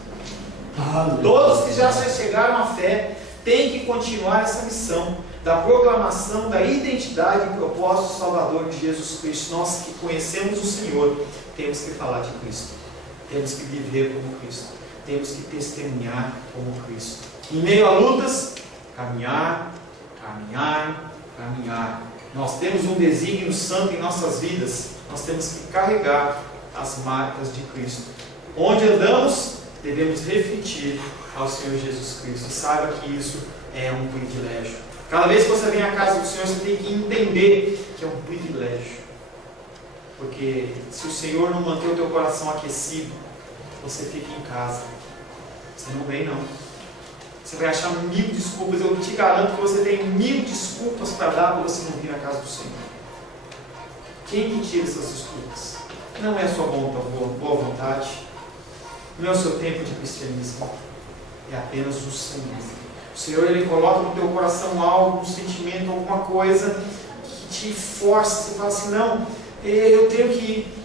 Todos que já chegaram à fé têm que continuar essa missão da proclamação da identidade e propósito salvador de Jesus Cristo. Nós que conhecemos o Senhor, temos que falar de Cristo. Temos que viver como Cristo. Temos que testemunhar como Cristo. Em meio a lutas, caminhar. Nós temos um desígnio santo em nossas vidas. Nós temos que carregar as marcas de Cristo. Onde andamos, devemos refletir ao Senhor Jesus Cristo. E saiba que isso é um privilégio. Cada vez que você vem à casa do Senhor, você tem que entender que é um privilégio. Porque se o Senhor não manter o teu coração aquecido, você fica em casa. Você não vem não. Você vai achar 1000 desculpas. Eu te garanto que você tem 1000 desculpas para dar para você não vir à casa do Senhor. Quem que tira essas desculpas? Não é a sua boa vontade. Não é o seu tempo de cristianismo. É apenas o Senhor. O Senhor, Ele coloca no teu coração algo, um sentimento, alguma coisa que te força. Você fala assim, não, eu tenho que ir.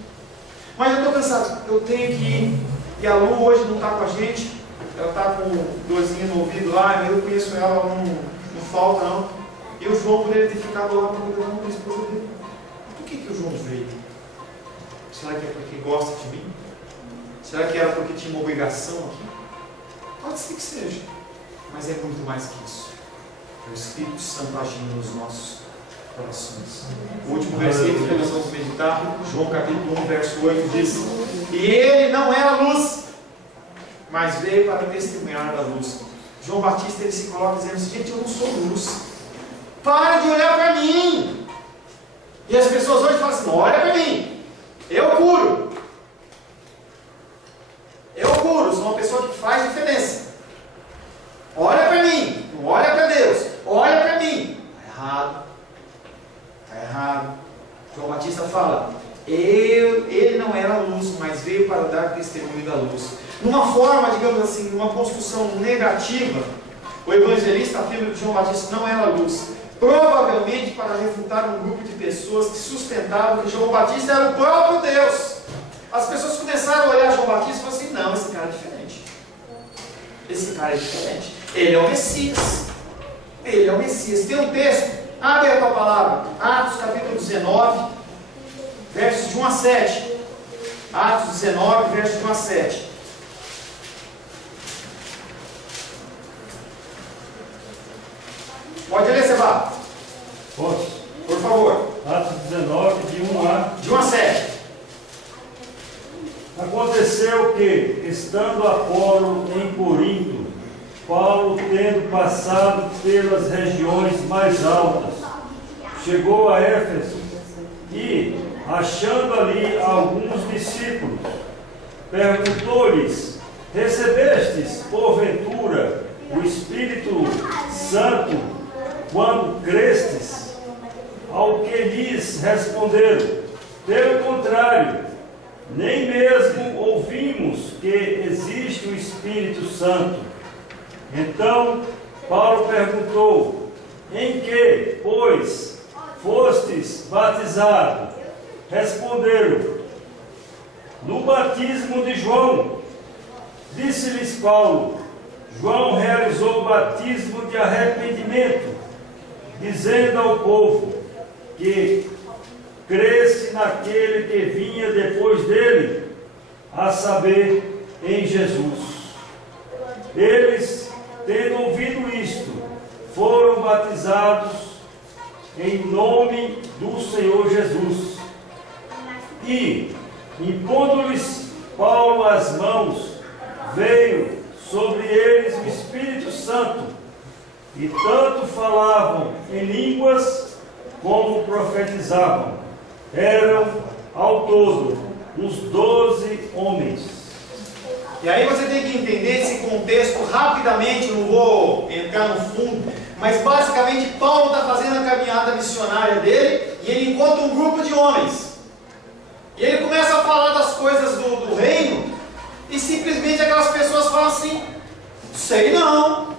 Mas eu estou cansado, eu tenho que ir. E a Lu hoje não está com a gente. Ela está com dorzinha no ouvido lá, eu conheço ela, não falta não. E o João, por ele ter ficado lá cuidando da esposa dele. Por que o João veio? Será que é porque gosta de mim? Será que era porque tinha uma obrigação aqui? Pode ser que seja, mas é muito mais que isso. É o Espírito Santo agindo nos nossos corações. O último versículo que nós vamos meditar, João capítulo 1, verso 8, diz: e ele não era luz, mas veio para testemunhar da luz. João Batista, ele se coloca dizendo assim, gente, eu não sou luz. Para de olhar para mim. E as pessoas hoje falam assim, não olha para mim. Eu curo. Sou uma pessoa que faz diferença. Olha para mim. Não olha para Deus. Olha para mim. Está errado. João Batista fala, ele não era luz, mas veio para dar testemunho da luz. Numa forma, digamos assim, numa construção negativa, o evangelista afirma que João Batista não era luz, provavelmente para refutar um grupo de pessoas que sustentavam que João Batista era o próprio Deus. As pessoas começaram a olhar João Batista e falaram assim, não, esse cara é diferente. Esse cara é diferente. Ele é o Messias. Ele é o Messias. Tem um texto, abre a tua palavra, Atos capítulo 19, versos de 1 a 7. Atos 19, versos de 1 a 7. Pode ler, Seba? Posso? Por favor. Atos 19, de 1 a 7. Aconteceu que, estando Apolo em Corinto, Paulo, tendo passado pelas regiões mais altas, chegou a Éfeso e, achando ali alguns discípulos, perguntou-lhes: recebestes, porventura, o Espírito Santo quando crestes? Ao que lhes responderam: pelo contrário, nem mesmo ouvimos que existe o Espírito Santo. Então Paulo perguntou: em que, pois, fostes batizados? Responderam: no batismo de João. Disse-lhes Paulo: João realizou o batismo de arrependimento, dizendo ao povo que cresce naquele que vinha depois dele, a saber, em Jesus. Eles, tendo ouvido isto, foram batizados em nome do Senhor Jesus. E, impondo-lhes Paulo as mãos, veio sobre eles o Espírito Santo, e tanto falavam em línguas como profetizavam. Eram, ao todo, uns 12 homens. E aí você tem que entender esse contexto rapidamente, não vou entrar no fundo, mas basicamente Paulo está fazendo a caminhada missionária dele e ele encontra um grupo de homens. E ele começa a falar das coisas do reino e simplesmente aquelas pessoas falam assim: sei não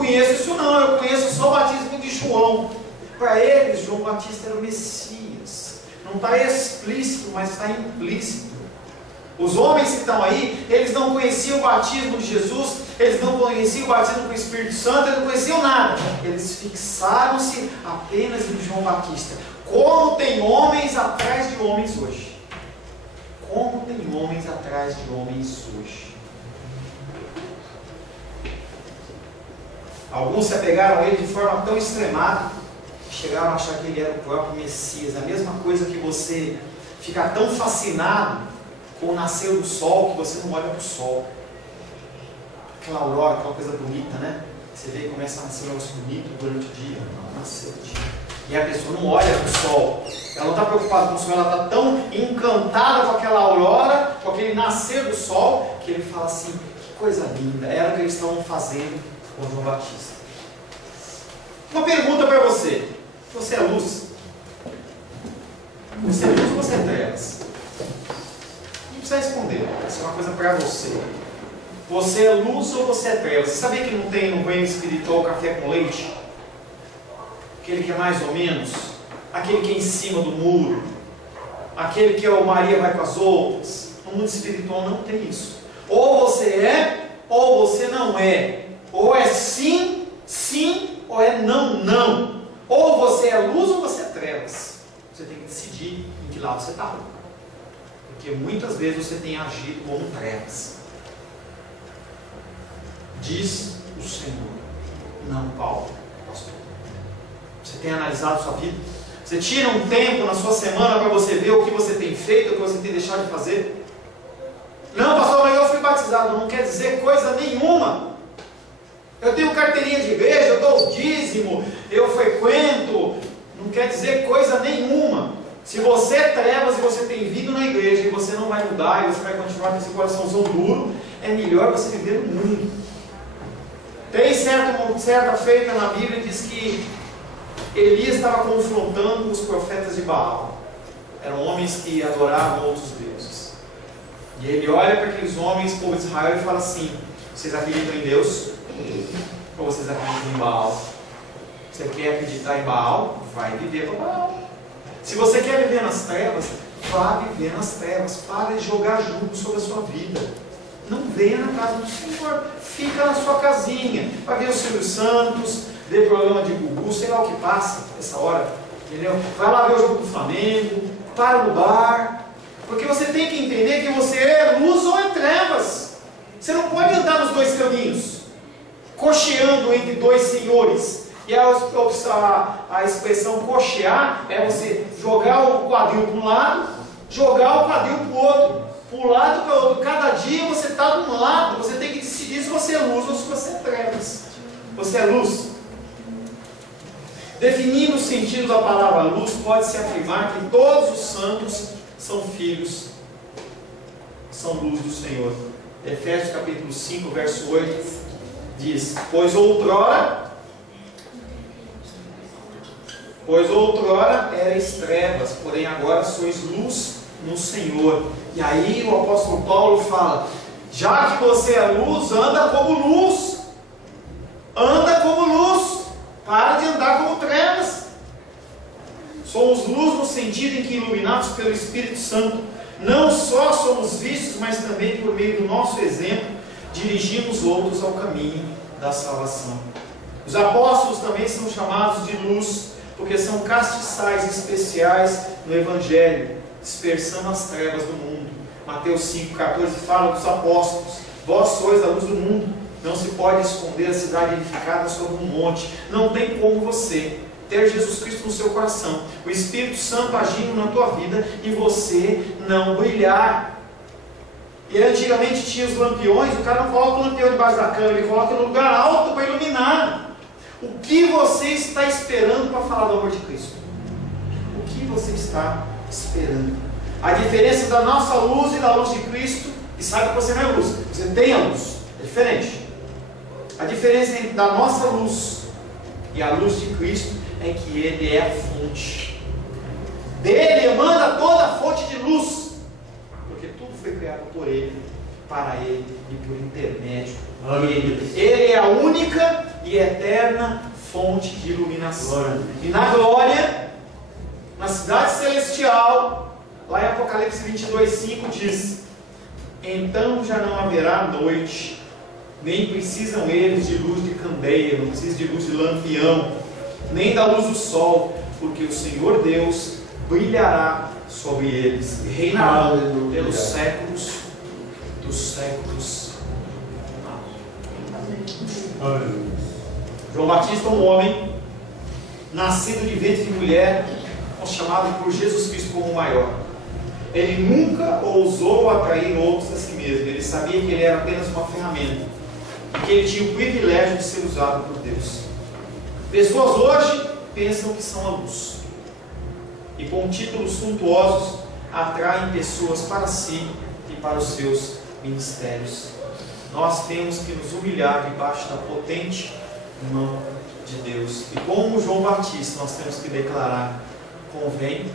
conheço isso não, eu conheço só o batismo de João. Para eles, João Batista era o Messias. Não está explícito, mas está implícito. Os homens que estão aí, eles não conheciam o batismo de Jesus, eles não conheciam o batismo com o Espírito Santo, eles não conheciam nada. Eles fixaram-se apenas em João Batista. Como tem homens atrás de homens hoje. Como tem homens atrás de homens hoje. Alguns se apegaram a ele de forma tão extremada que chegaram a achar que ele era o próprio Messias. A mesma coisa que você ficar tão fascinado com o nascer do sol que você não olha para o sol. Aquela aurora, aquela coisa bonita, né? Você vê e começa a nascer um negócio bonito durante o dia. Não, nasceu o dia. E a pessoa não olha para o sol. Ela não está preocupada com o sol, ela está tão encantada com aquela aurora, com aquele nascer do sol, que ele fala assim: que coisa linda. Era o que eles estavam fazendo com João Batista. Uma pergunta para você: você é luz? Você é luz ou você é trevas? Não precisa responder, isso é uma coisa para você. Você é luz ou você é trevas? Você sabia que não tem no reino espiritual café com leite? Aquele que é mais ou menos, aquele que é em cima do muro, aquele que é o Maria vai com as outras. No mundo espiritual não tem isso. Ou você é, ou você não é. Ou é sim, sim, ou é não, não. Ou você é luz ou você é trevas. Você tem que decidir em que lado você está. Porque muitas vezes você tem agido como trevas. Diz o Senhor, não Paulo, pastor. Você tem analisado sua vida? Você tira um tempo na sua semana para você ver o que você tem feito, o que você tem deixado de fazer? Não, pastor, mas eu fui batizado. Não quer dizer coisa nenhuma. Eu tenho carteirinha de igreja, eu dou o dízimo, eu frequento. Não quer dizer coisa nenhuma. Se você é trevas e você tem vindo na igreja e você não vai mudar e você vai continuar com esse coraçãozão duro, é melhor você viver no mundo. Tem certa feita na Bíblia, diz que Elias estava confrontando os profetas de Baal. Eram homens que adoravam outros deuses. E ele olha para aqueles homens, povo de Israel, e fala assim: vocês acreditam em Deus? Ou vocês acreditam em Baal? Você quer acreditar em Baal? Vai viver para Baal. Se você quer viver nas trevas, vá viver nas trevas. Para de jogar julgo sobre a sua vida. não venha na casa do Senhor. Fica na sua casinha. Vai ver o Silvio Santos, ver programa de Gugu, sei lá o que passa nessa hora. Entendeu? Vai lá ver o jogo do Flamengo, para no bar. Porque você tem que entender que você é luz ou é trevas. Você não pode andar nos dois caminhos, cocheando entre dois senhores. E a expressão cochear é você jogar o quadril para um lado, jogar o quadril para o outro, para um lado para o outro. Cada dia você está de um lado, você tem que decidir se você é luz ou se você é trevas. Você é luz. Definindo o sentido da palavra luz, pode-se afirmar que todos os santos são filhos, são luz do Senhor. Efésios capítulo 5, verso 8 diz: Pois outrora erais trevas, porém agora sois luz no Senhor. E aí o apóstolo Paulo fala: já que você é luz, anda como luz. Anda como luz. Para de andar como trevas. Somos luz no sentido em que, iluminados pelo Espírito Santo, não só somos vistos, mas também por meio do nosso exemplo, dirigimos outros ao caminho da salvação. Os apóstolos também são chamados de luz, porque são castiçais especiais no Evangelho, dispersando as trevas do mundo. Mateus 5,14 fala dos apóstolos: vós sois a luz do mundo. Não se pode esconder a cidade edificada sobre um monte. Não tem como você ter Jesus Cristo no seu coração, o Espírito Santo agindo na tua vida e você não brilhar. E antigamente tinha os lampiões. O cara não coloca o lampião debaixo da cama, ele coloca no lugar alto para iluminar. O que você está esperando para falar do amor de Cristo? O que você está esperando? A diferença da nossa luz e da luz de Cristo, e sabe que você não é luz, você tem a luz, é diferente. A diferença entre da nossa luz e a luz de Cristo é que Ele é a fonte. Dele emana toda a fonte de luz, porque tudo foi criado por Ele, para Ele e por intermédio dele. Ele é a única e eterna fonte de iluminação. E na glória, na cidade celestial, lá em Apocalipse 22:5 diz: então já não haverá noite, nem precisam eles de luz de candeia, não precisam de luz de lampião, nem da luz do sol, porque o Senhor Deus brilhará sobre eles e reinará pelos séculos dos séculos. Amém. João Batista, um homem nascido de ventre de mulher, chamado por Jesus Cristo como o maior. Ele nunca ousou atrair outros a si mesmo. Ele sabia que ele era apenas uma ferramenta e que ele tinha o privilégio de ser usado por Deus. Pessoas hoje pensam que são a luz e com títulos suntuosos atraem pessoas para si e para os seus ministérios. Nós temos que nos humilhar debaixo da potente mão de Deus. E como João Batista, nós temos que declarar: convém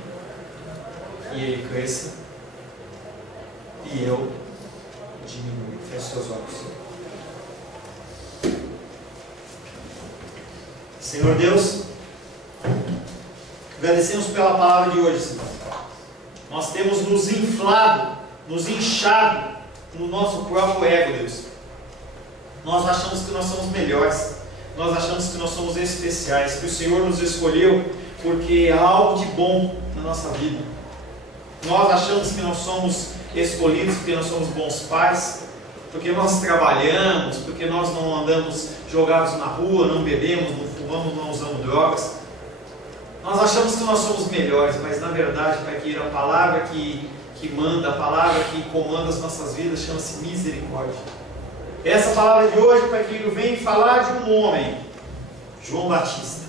que ele cresça e eu diminua. Feche seus olhos. Senhor Deus, agradecemos pela palavra de hoje, Senhor. Nós temos nos inflado, nos inchado no nosso próprio ego, Deus. Nós achamos que nós somos melhores, nós achamos que nós somos especiais, que o Senhor nos escolheu porque há algo de bom na nossa vida. Nós achamos que nós somos escolhidos porque nós somos bons pais, porque nós trabalhamos, porque nós não andamos jogados na rua, não bebemos, não fumamos, não usamos drogas. Nós achamos que nós somos melhores, mas na verdade, Pai querido, a palavra que manda, a palavra que comanda as nossas vidas chama-se misericórdia. Essa palavra de hoje, Pai querido, vem falar de um homem, João Batista.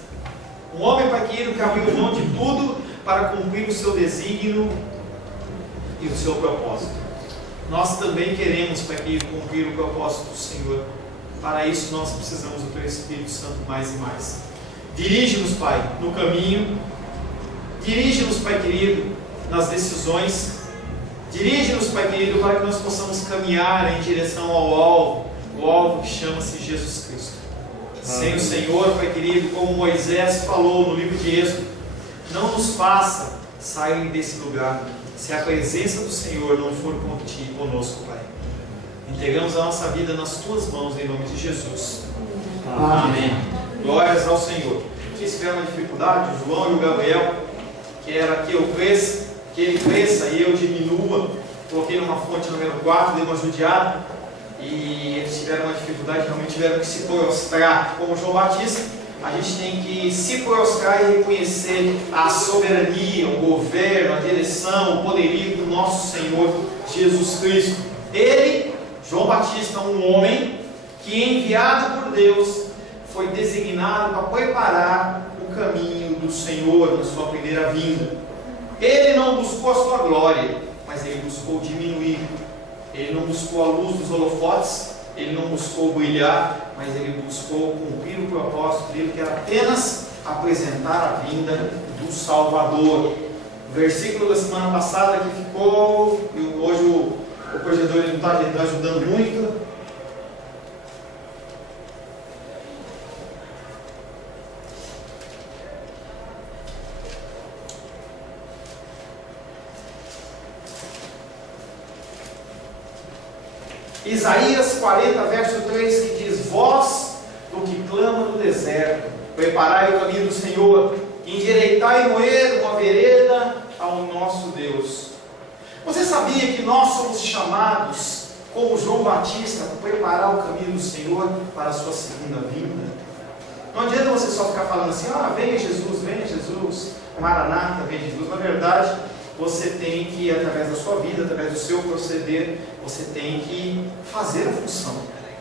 Um homem, Pai querido, que abriu mão de tudo para cumprir o seu desígnio e o seu propósito. Nós também queremos, Pai querido, cumprir o propósito do Senhor. Para isso nós precisamos do Teu Espírito Santo mais e mais. Dirige-nos, Pai, no caminho. Dirige-nos, Pai querido, nas decisões. Dirige-nos, Pai querido, para que nós possamos caminhar em direção ao alvo. O alvo que chama-se Jesus Cristo. Sem o Senhor, Pai querido, como Moisés falou no livro de Êxodo, não nos faça sair desse lugar se a presença do Senhor não for conosco, Pai. Entregamos a nossa vida nas tuas mãos, em nome de Jesus. Amém. Glórias ao Senhor. Se tiver uma dificuldade, o João e o Gabriel, que era que eu cresça, que ele cresça e eu diminua. Coloquei numa fonte número 4, dei uma judiada, e eles tiveram uma dificuldade, realmente tiveram que se prostrar. Como João Batista, a gente tem que se prostrar e reconhecer a soberania, o governo, a direção, o poderio do nosso Senhor Jesus Cristo. Ele, João Batista, um homem que, enviado por Deus, foi designado para preparar o caminho do Senhor na sua primeira vinda. Ele não buscou a sua glória, mas ele buscou diminuir. Ele não buscou a luz dos holofotes, ele não buscou brilhar, mas ele buscou cumprir o propósito dele, que era apenas apresentar a vinda do Salvador. O versículo da semana passada que ficou, e hoje o projetor não está ajudando muito. Isaías 40, verso 3, que diz: Vós, do que clama no deserto, preparai o caminho do Senhor, endireitai no erro uma vereda ao nosso Deus. Você sabia que nós somos chamados, como João Batista, para preparar o caminho do Senhor para a sua segunda vinda? Não adianta você só ficar falando assim: venha Jesus, Maranata, venha Jesus. Na verdade, você tem que, através da sua vida, através do seu proceder, você tem que fazer a função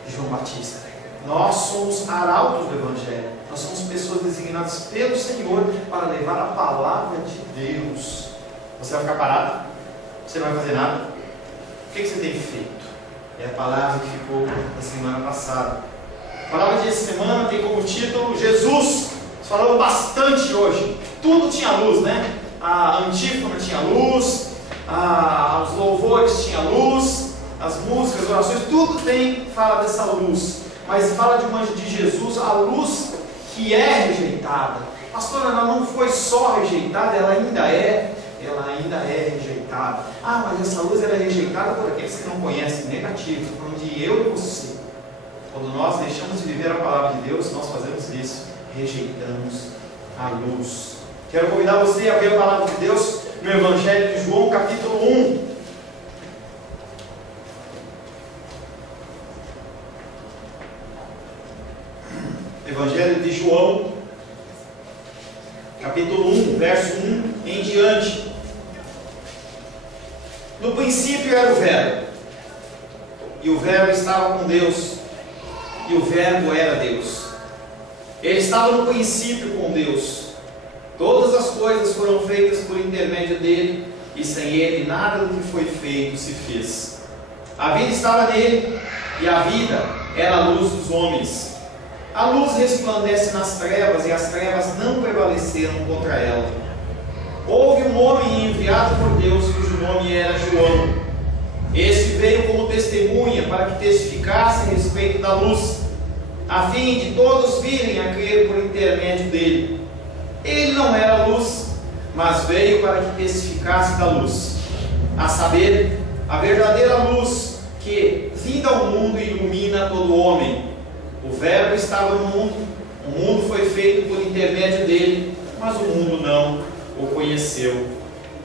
de João Batista. Nós somos arautos do Evangelho. Nós somos pessoas designadas pelo Senhor para levar a palavra de Deus. Você vai ficar parado? Você não vai fazer nada? O que você tem feito? É a palavra que ficou na semana passada. A palavra dessa semana tem como título Jesus. Nós falamos bastante hoje. Tudo tinha luz, né? A antífona tinha luz, os louvores tinha luz, as músicas, as orações, tudo fala dessa luz. Mas fala de uma de Jesus, a luz que é rejeitada. Pastor, ela não foi só rejeitada, ela ainda é rejeitada. Mas essa luz ela é rejeitada por aqueles que não conhecem, negativo, falando de eu e você. Quando nós deixamos de viver a palavra de Deus, nós fazemos isso, rejeitamos a luz. Quero convidar você a ver a palavra de Deus no Evangelho de João, capítulo 1. Evangelho de João, capítulo 1, verso 1 em diante. No princípio era o Verbo, e o Verbo estava com Deus, e o Verbo era Deus. Ele estava no princípio com Deus. Todas as coisas foram feitas por intermédio dele, e sem ele nada do que foi feito se fez. A vida estava nele, e a vida era a luz dos homens. A luz resplandece nas trevas, e as trevas não prevaleceram contra ela. Houve um homem enviado por Deus, cujo nome era João. Este veio como testemunha para que testificasse a respeito da luz, a fim de todos virem a crer por intermédio dele. Ele não era luz, mas veio para que testificasse da luz, a saber, a verdadeira luz que, vinda ao mundo, ilumina todo homem. O Verbo estava no mundo, o mundo foi feito por intermédio dele, mas o mundo não o conheceu.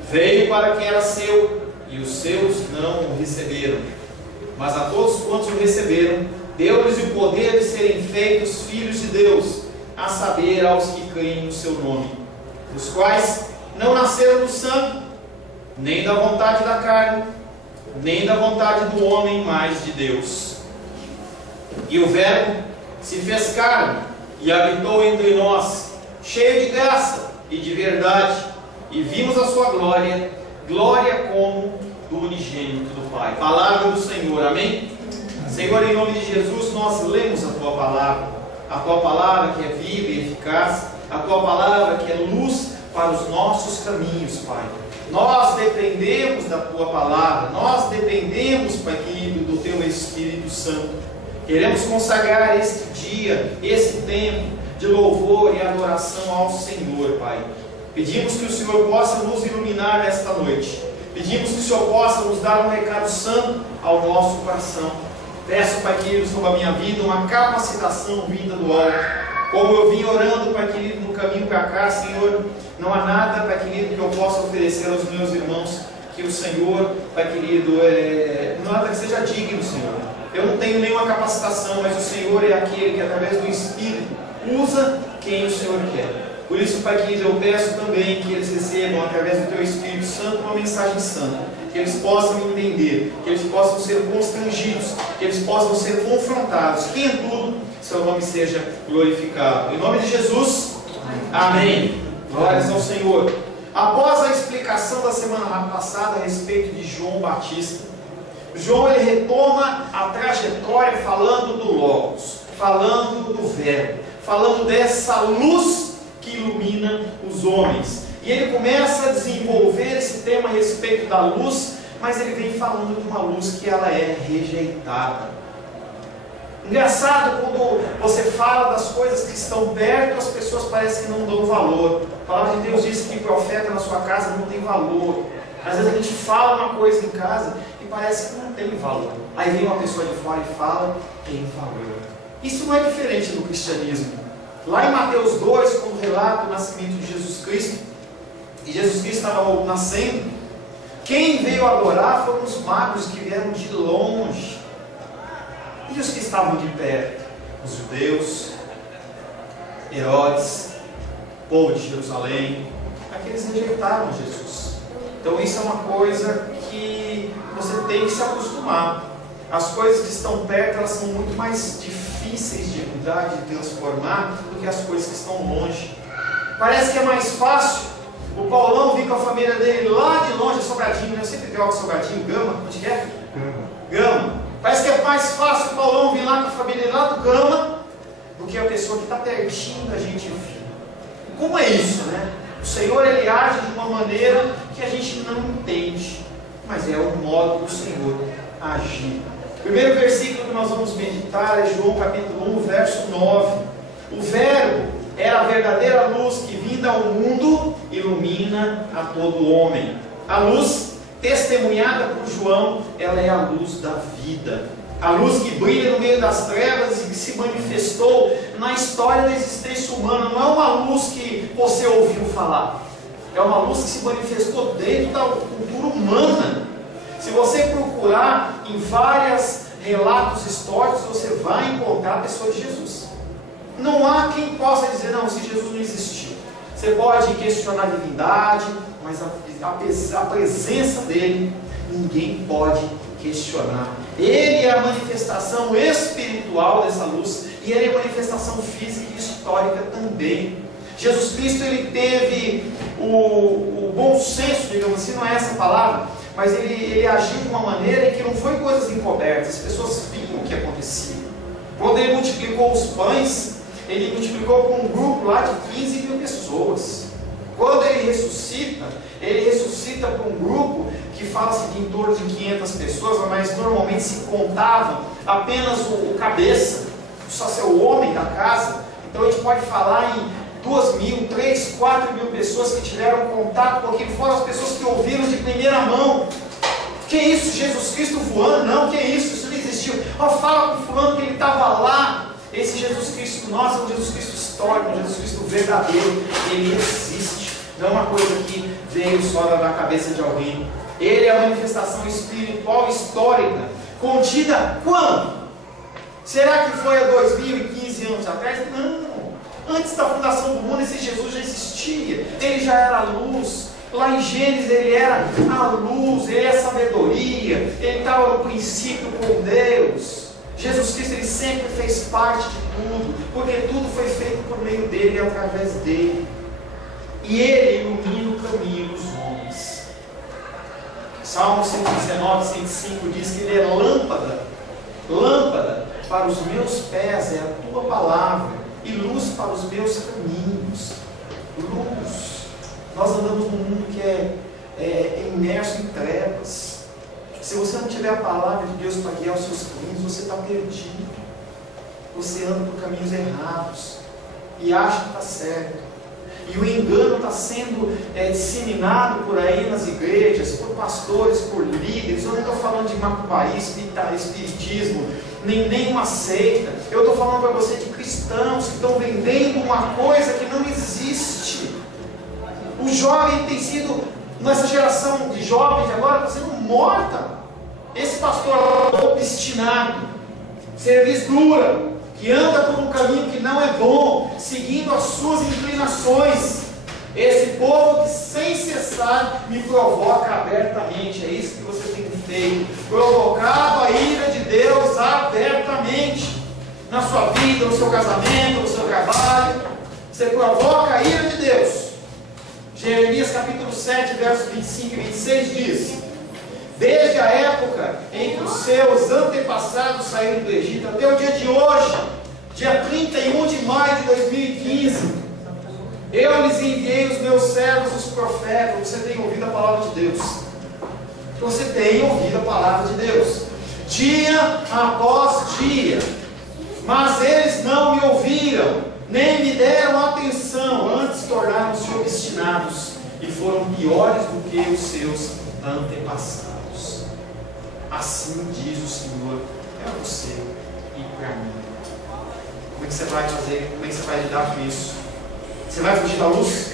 Veio para quem era seu, e os seus não o receberam. Mas a todos quantos o receberam, deu-lhes o poder de serem feitos filhos de Deus, a saber, aos que creem no seu nome, os quais não nasceram do sangue, nem da vontade da carne, nem da vontade do homem, mas de Deus. E o Verbo se fez carne e habitou entre nós, cheio de graça e de verdade, e vimos a sua glória, glória como do unigênito do Pai. Palavra do Senhor, amém? Senhor, em nome de Jesus, nós lemos a Tua palavra que é viva e eficaz, a Tua palavra que é luz para os nossos caminhos, Pai. Nós dependemos da Tua palavra, nós dependemos, Pai querido, do Teu Espírito Santo. Queremos consagrar este dia, esse tempo de louvor e adoração ao Senhor, Pai. Pedimos que o Senhor possa nos iluminar nesta noite. Pedimos que o Senhor possa nos dar um recado santo ao nosso coração. Peço, Pai querido, sobre a minha vida, uma capacitação vinda do alto. Como eu vim orando, Pai querido, no caminho para cá, Senhor, não há nada, Pai querido, que eu possa oferecer aos meus irmãos, que o Senhor, Pai querido, nada que seja digno, Senhor. Eu não tenho nenhuma capacitação, mas o Senhor é aquele que, através do Espírito, usa quem o Senhor quer. Por isso, Pai querido, eu peço também que eles recebam, através do Teu Espírito Santo, uma mensagem santa. Que eles possam entender, que eles possam ser constrangidos, que eles possam ser confrontados. Que em tudo Seu nome seja glorificado. Em nome de Jesus, amém. Glórias ao Senhor. Após a explicação da semana passada a respeito de João Batista, João ele retoma a trajetória falando do Logos, falando do Verbo, falando dessa luz que ilumina os homens. E ele começa a desenvolver esse tema a respeito da luz, mas ele vem falando de uma luz que ela é rejeitada. Engraçado, quando você fala das coisas que estão perto, as pessoas parecem que não dão valor. A palavra de Deus diz que profeta na sua casa não tem valor. Às vezes a gente fala uma coisa em casa e parece que não tem valor. Aí vem uma pessoa de fora e fala, tem valor. Isso não é diferente do cristianismo. Lá em Mateus 2, quando relata o nascimento de Jesus Cristo, e Jesus Cristo estava nascendo, quem veio adorar foram os magos que vieram de longe. E os que estavam de perto? Os judeus, Herodes, povo de Jerusalém, aqueles rejeitaram Jesus. Então isso é uma coisa que você tem que se acostumar. As coisas que estão perto, elas são muito mais difíceis de mudar, de transformar, do que as coisas que estão longe. Parece que é mais fácil o Paulão vir com a família dele lá de longe, Sobradinho, né? Eu sempre jogo Sobradinho, Gama, onde que é? Gama. Parece que é mais fácil o Paulão vir lá com a família lá do Gama, do que a pessoa que está pertinho da gente vir. Como é isso, né? O Senhor, ele age de uma maneira que a gente não entende, mas é o modo do Senhor agir. O primeiro versículo que nós vamos meditar é João capítulo 1, verso 9. O Verbo era a verdadeira luz que, vinda ao mundo, ilumina a todo homem. A luz testemunhada por João, ela é a luz da vida. A luz que brilha no meio das trevas e que se manifestou na história da existência humana. Não é uma luz que você ouviu falar. É uma luz que se manifestou dentro da cultura humana. Se você procurar em vários relatos históricos, você vai encontrar a pessoa de Jesus. Não há quem possa dizer, não, se Jesus não existiu. Você pode questionar a divindade, mas a presença dele, ninguém pode questionar. Ele é a manifestação espiritual dessa luz, e ele é a manifestação física e histórica também. Jesus Cristo, ele teve o bom senso, digamos assim, não é essa palavra, mas ele agiu de uma maneira em que não foi coisas encobertas, as pessoas viam o que acontecia. Quando ele multiplicou os pães, ele multiplicou com um grupo lá de 15 mil pessoas. Quando ele ressuscita para um grupo que fala-se de em torno de 500 pessoas, mas normalmente se contavam apenas o cabeça, só ser o homem da casa. Então a gente pode falar em 2.000, 3.000, 4.000 pessoas que tiveram contato com aquilo, foram as pessoas que ouviram de primeira mão. Que isso, Jesus Cristo voando? Não, que isso não existiu. Fala com fulano que ele estava lá. Esse Jesus Cristo nosso é um Jesus Cristo histórico, um Jesus Cristo verdadeiro. Ele existe, não é uma coisa que veio só da cabeça de alguém. Ele é a manifestação espiritual histórica, contida quando? Será que foi há 2015 anos atrás? Não. Antes da fundação do mundo, esse Jesus já existia. Ele já era a luz. Lá em Gênesis ele era a luz, ele é a sabedoria, ele estava no princípio com Deus. Jesus Cristo, ele sempre fez parte de tudo, porque tudo foi feito por meio dele e através dele. E ele ilumina o caminho dos homens. Salmo 119, 105 diz que ele é lâmpada para os meus pés, é a tua palavra, e luz para os meus caminhos. Luz. Nós andamos num mundo que é imerso em trevas. Se você não tiver a palavra de Deus para guiar os seus caminhos, você está perdido. Você anda por caminhos errados e acha que está certo. E o engano está sendo disseminado por aí nas igrejas, por pastores, por líderes. Eu não estou falando de macumbaísmo, espiritismo, nem nenhuma seita. Eu estou falando para você de cristãos que estão vendendo uma coisa que não existe. O jovem tem sido, nessa geração de jovens agora, está sendo morta. Esse pastor obstinado, cerviz dura, que anda por um caminho que não é bom, seguindo as suas inclinações. Esse povo que sem cessar me provoca abertamente. É isso que você tem feito, provocado a ira de Deus abertamente, na sua vida, no seu casamento, no seu trabalho. Você provoca a ira de Deus. Jeremias capítulo 7, versos 25 e 26 diz: desde a época em que os seus antepassados saíram do Egito até o dia de hoje, dia 31 de maio de 2015, eu lhes enviei os meus servos, os profetas. Você tem ouvido a palavra de Deus? Você tem ouvido a palavra de Deus, dia após dia, mas eles não me ouviram, nem me deram atenção, antes tornaram-se obstinados e foram piores do que os seus antepassados. Assim diz o Senhor para você e para mim. Como é que você vai fazer? Como é que você vai lidar com isso? Você vai fugir da luz?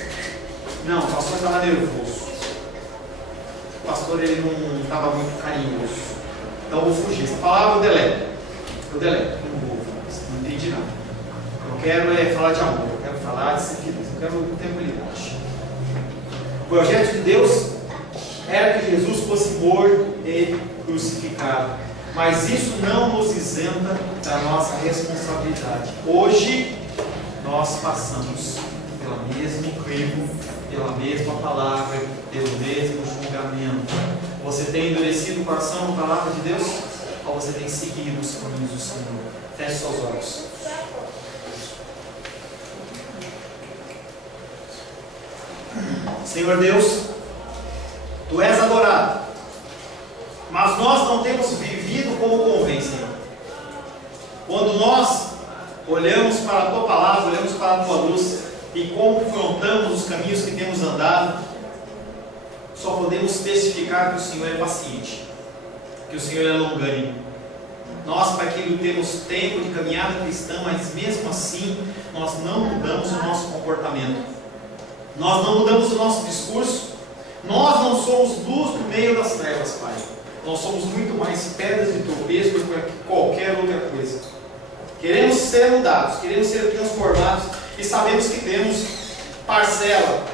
Não, o pastor estava nervoso. O pastor ele não estava muito carinhoso. Então eu vou fugir. Essa palavra eu deleto. Eu não vou falar isso. Não entendi nada. Eu quero falar de amor. Eu quero falar de sinceridade. Eu quero tranquilidade. O projeto de Deus era que Jesus fosse morto e crucificado. Mas isso não nos isenta da nossa responsabilidade. Hoje nós passamos pelo mesmo crivo, pela mesma palavra, pelo mesmo julgamento. Você tem endurecido o coração na palavra de Deus? Ou você tem seguido os caminhos do Senhor? Feche seus olhos. Senhor Deus, Tu és adorado, mas nós não temos vivido como convém, Senhor. Quando nós olhamos para a Tua palavra, olhamos para a Tua luz e confrontamos os caminhos que temos andado, só podemos testificar que o Senhor é paciente, que o Senhor é longânimo. Nós, para aquilo, temos tempo de caminhada cristã, mas mesmo assim, nós não mudamos o nosso comportamento, nós não mudamos o nosso discurso, nós não somos luz no meio das trevas, Pai. Nós somos muito mais pedras de tropeço do que qualquer outra coisa. Queremos ser mudados, queremos ser transformados e sabemos que temos parcela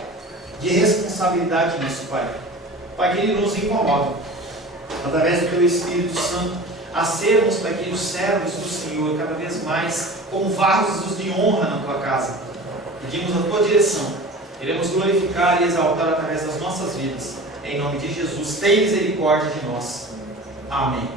de responsabilidade nisso, Pai. Pai, que Ele nos incomoda, através do Teu Espírito Santo, a sermos, Pai, que os servos do Senhor, cada vez mais como vasos de honra na Tua casa. Pedimos a Tua direção. Queremos glorificar e exaltar através das nossas vidas. Em nome de Jesus, tem misericórdia de nós. Amém.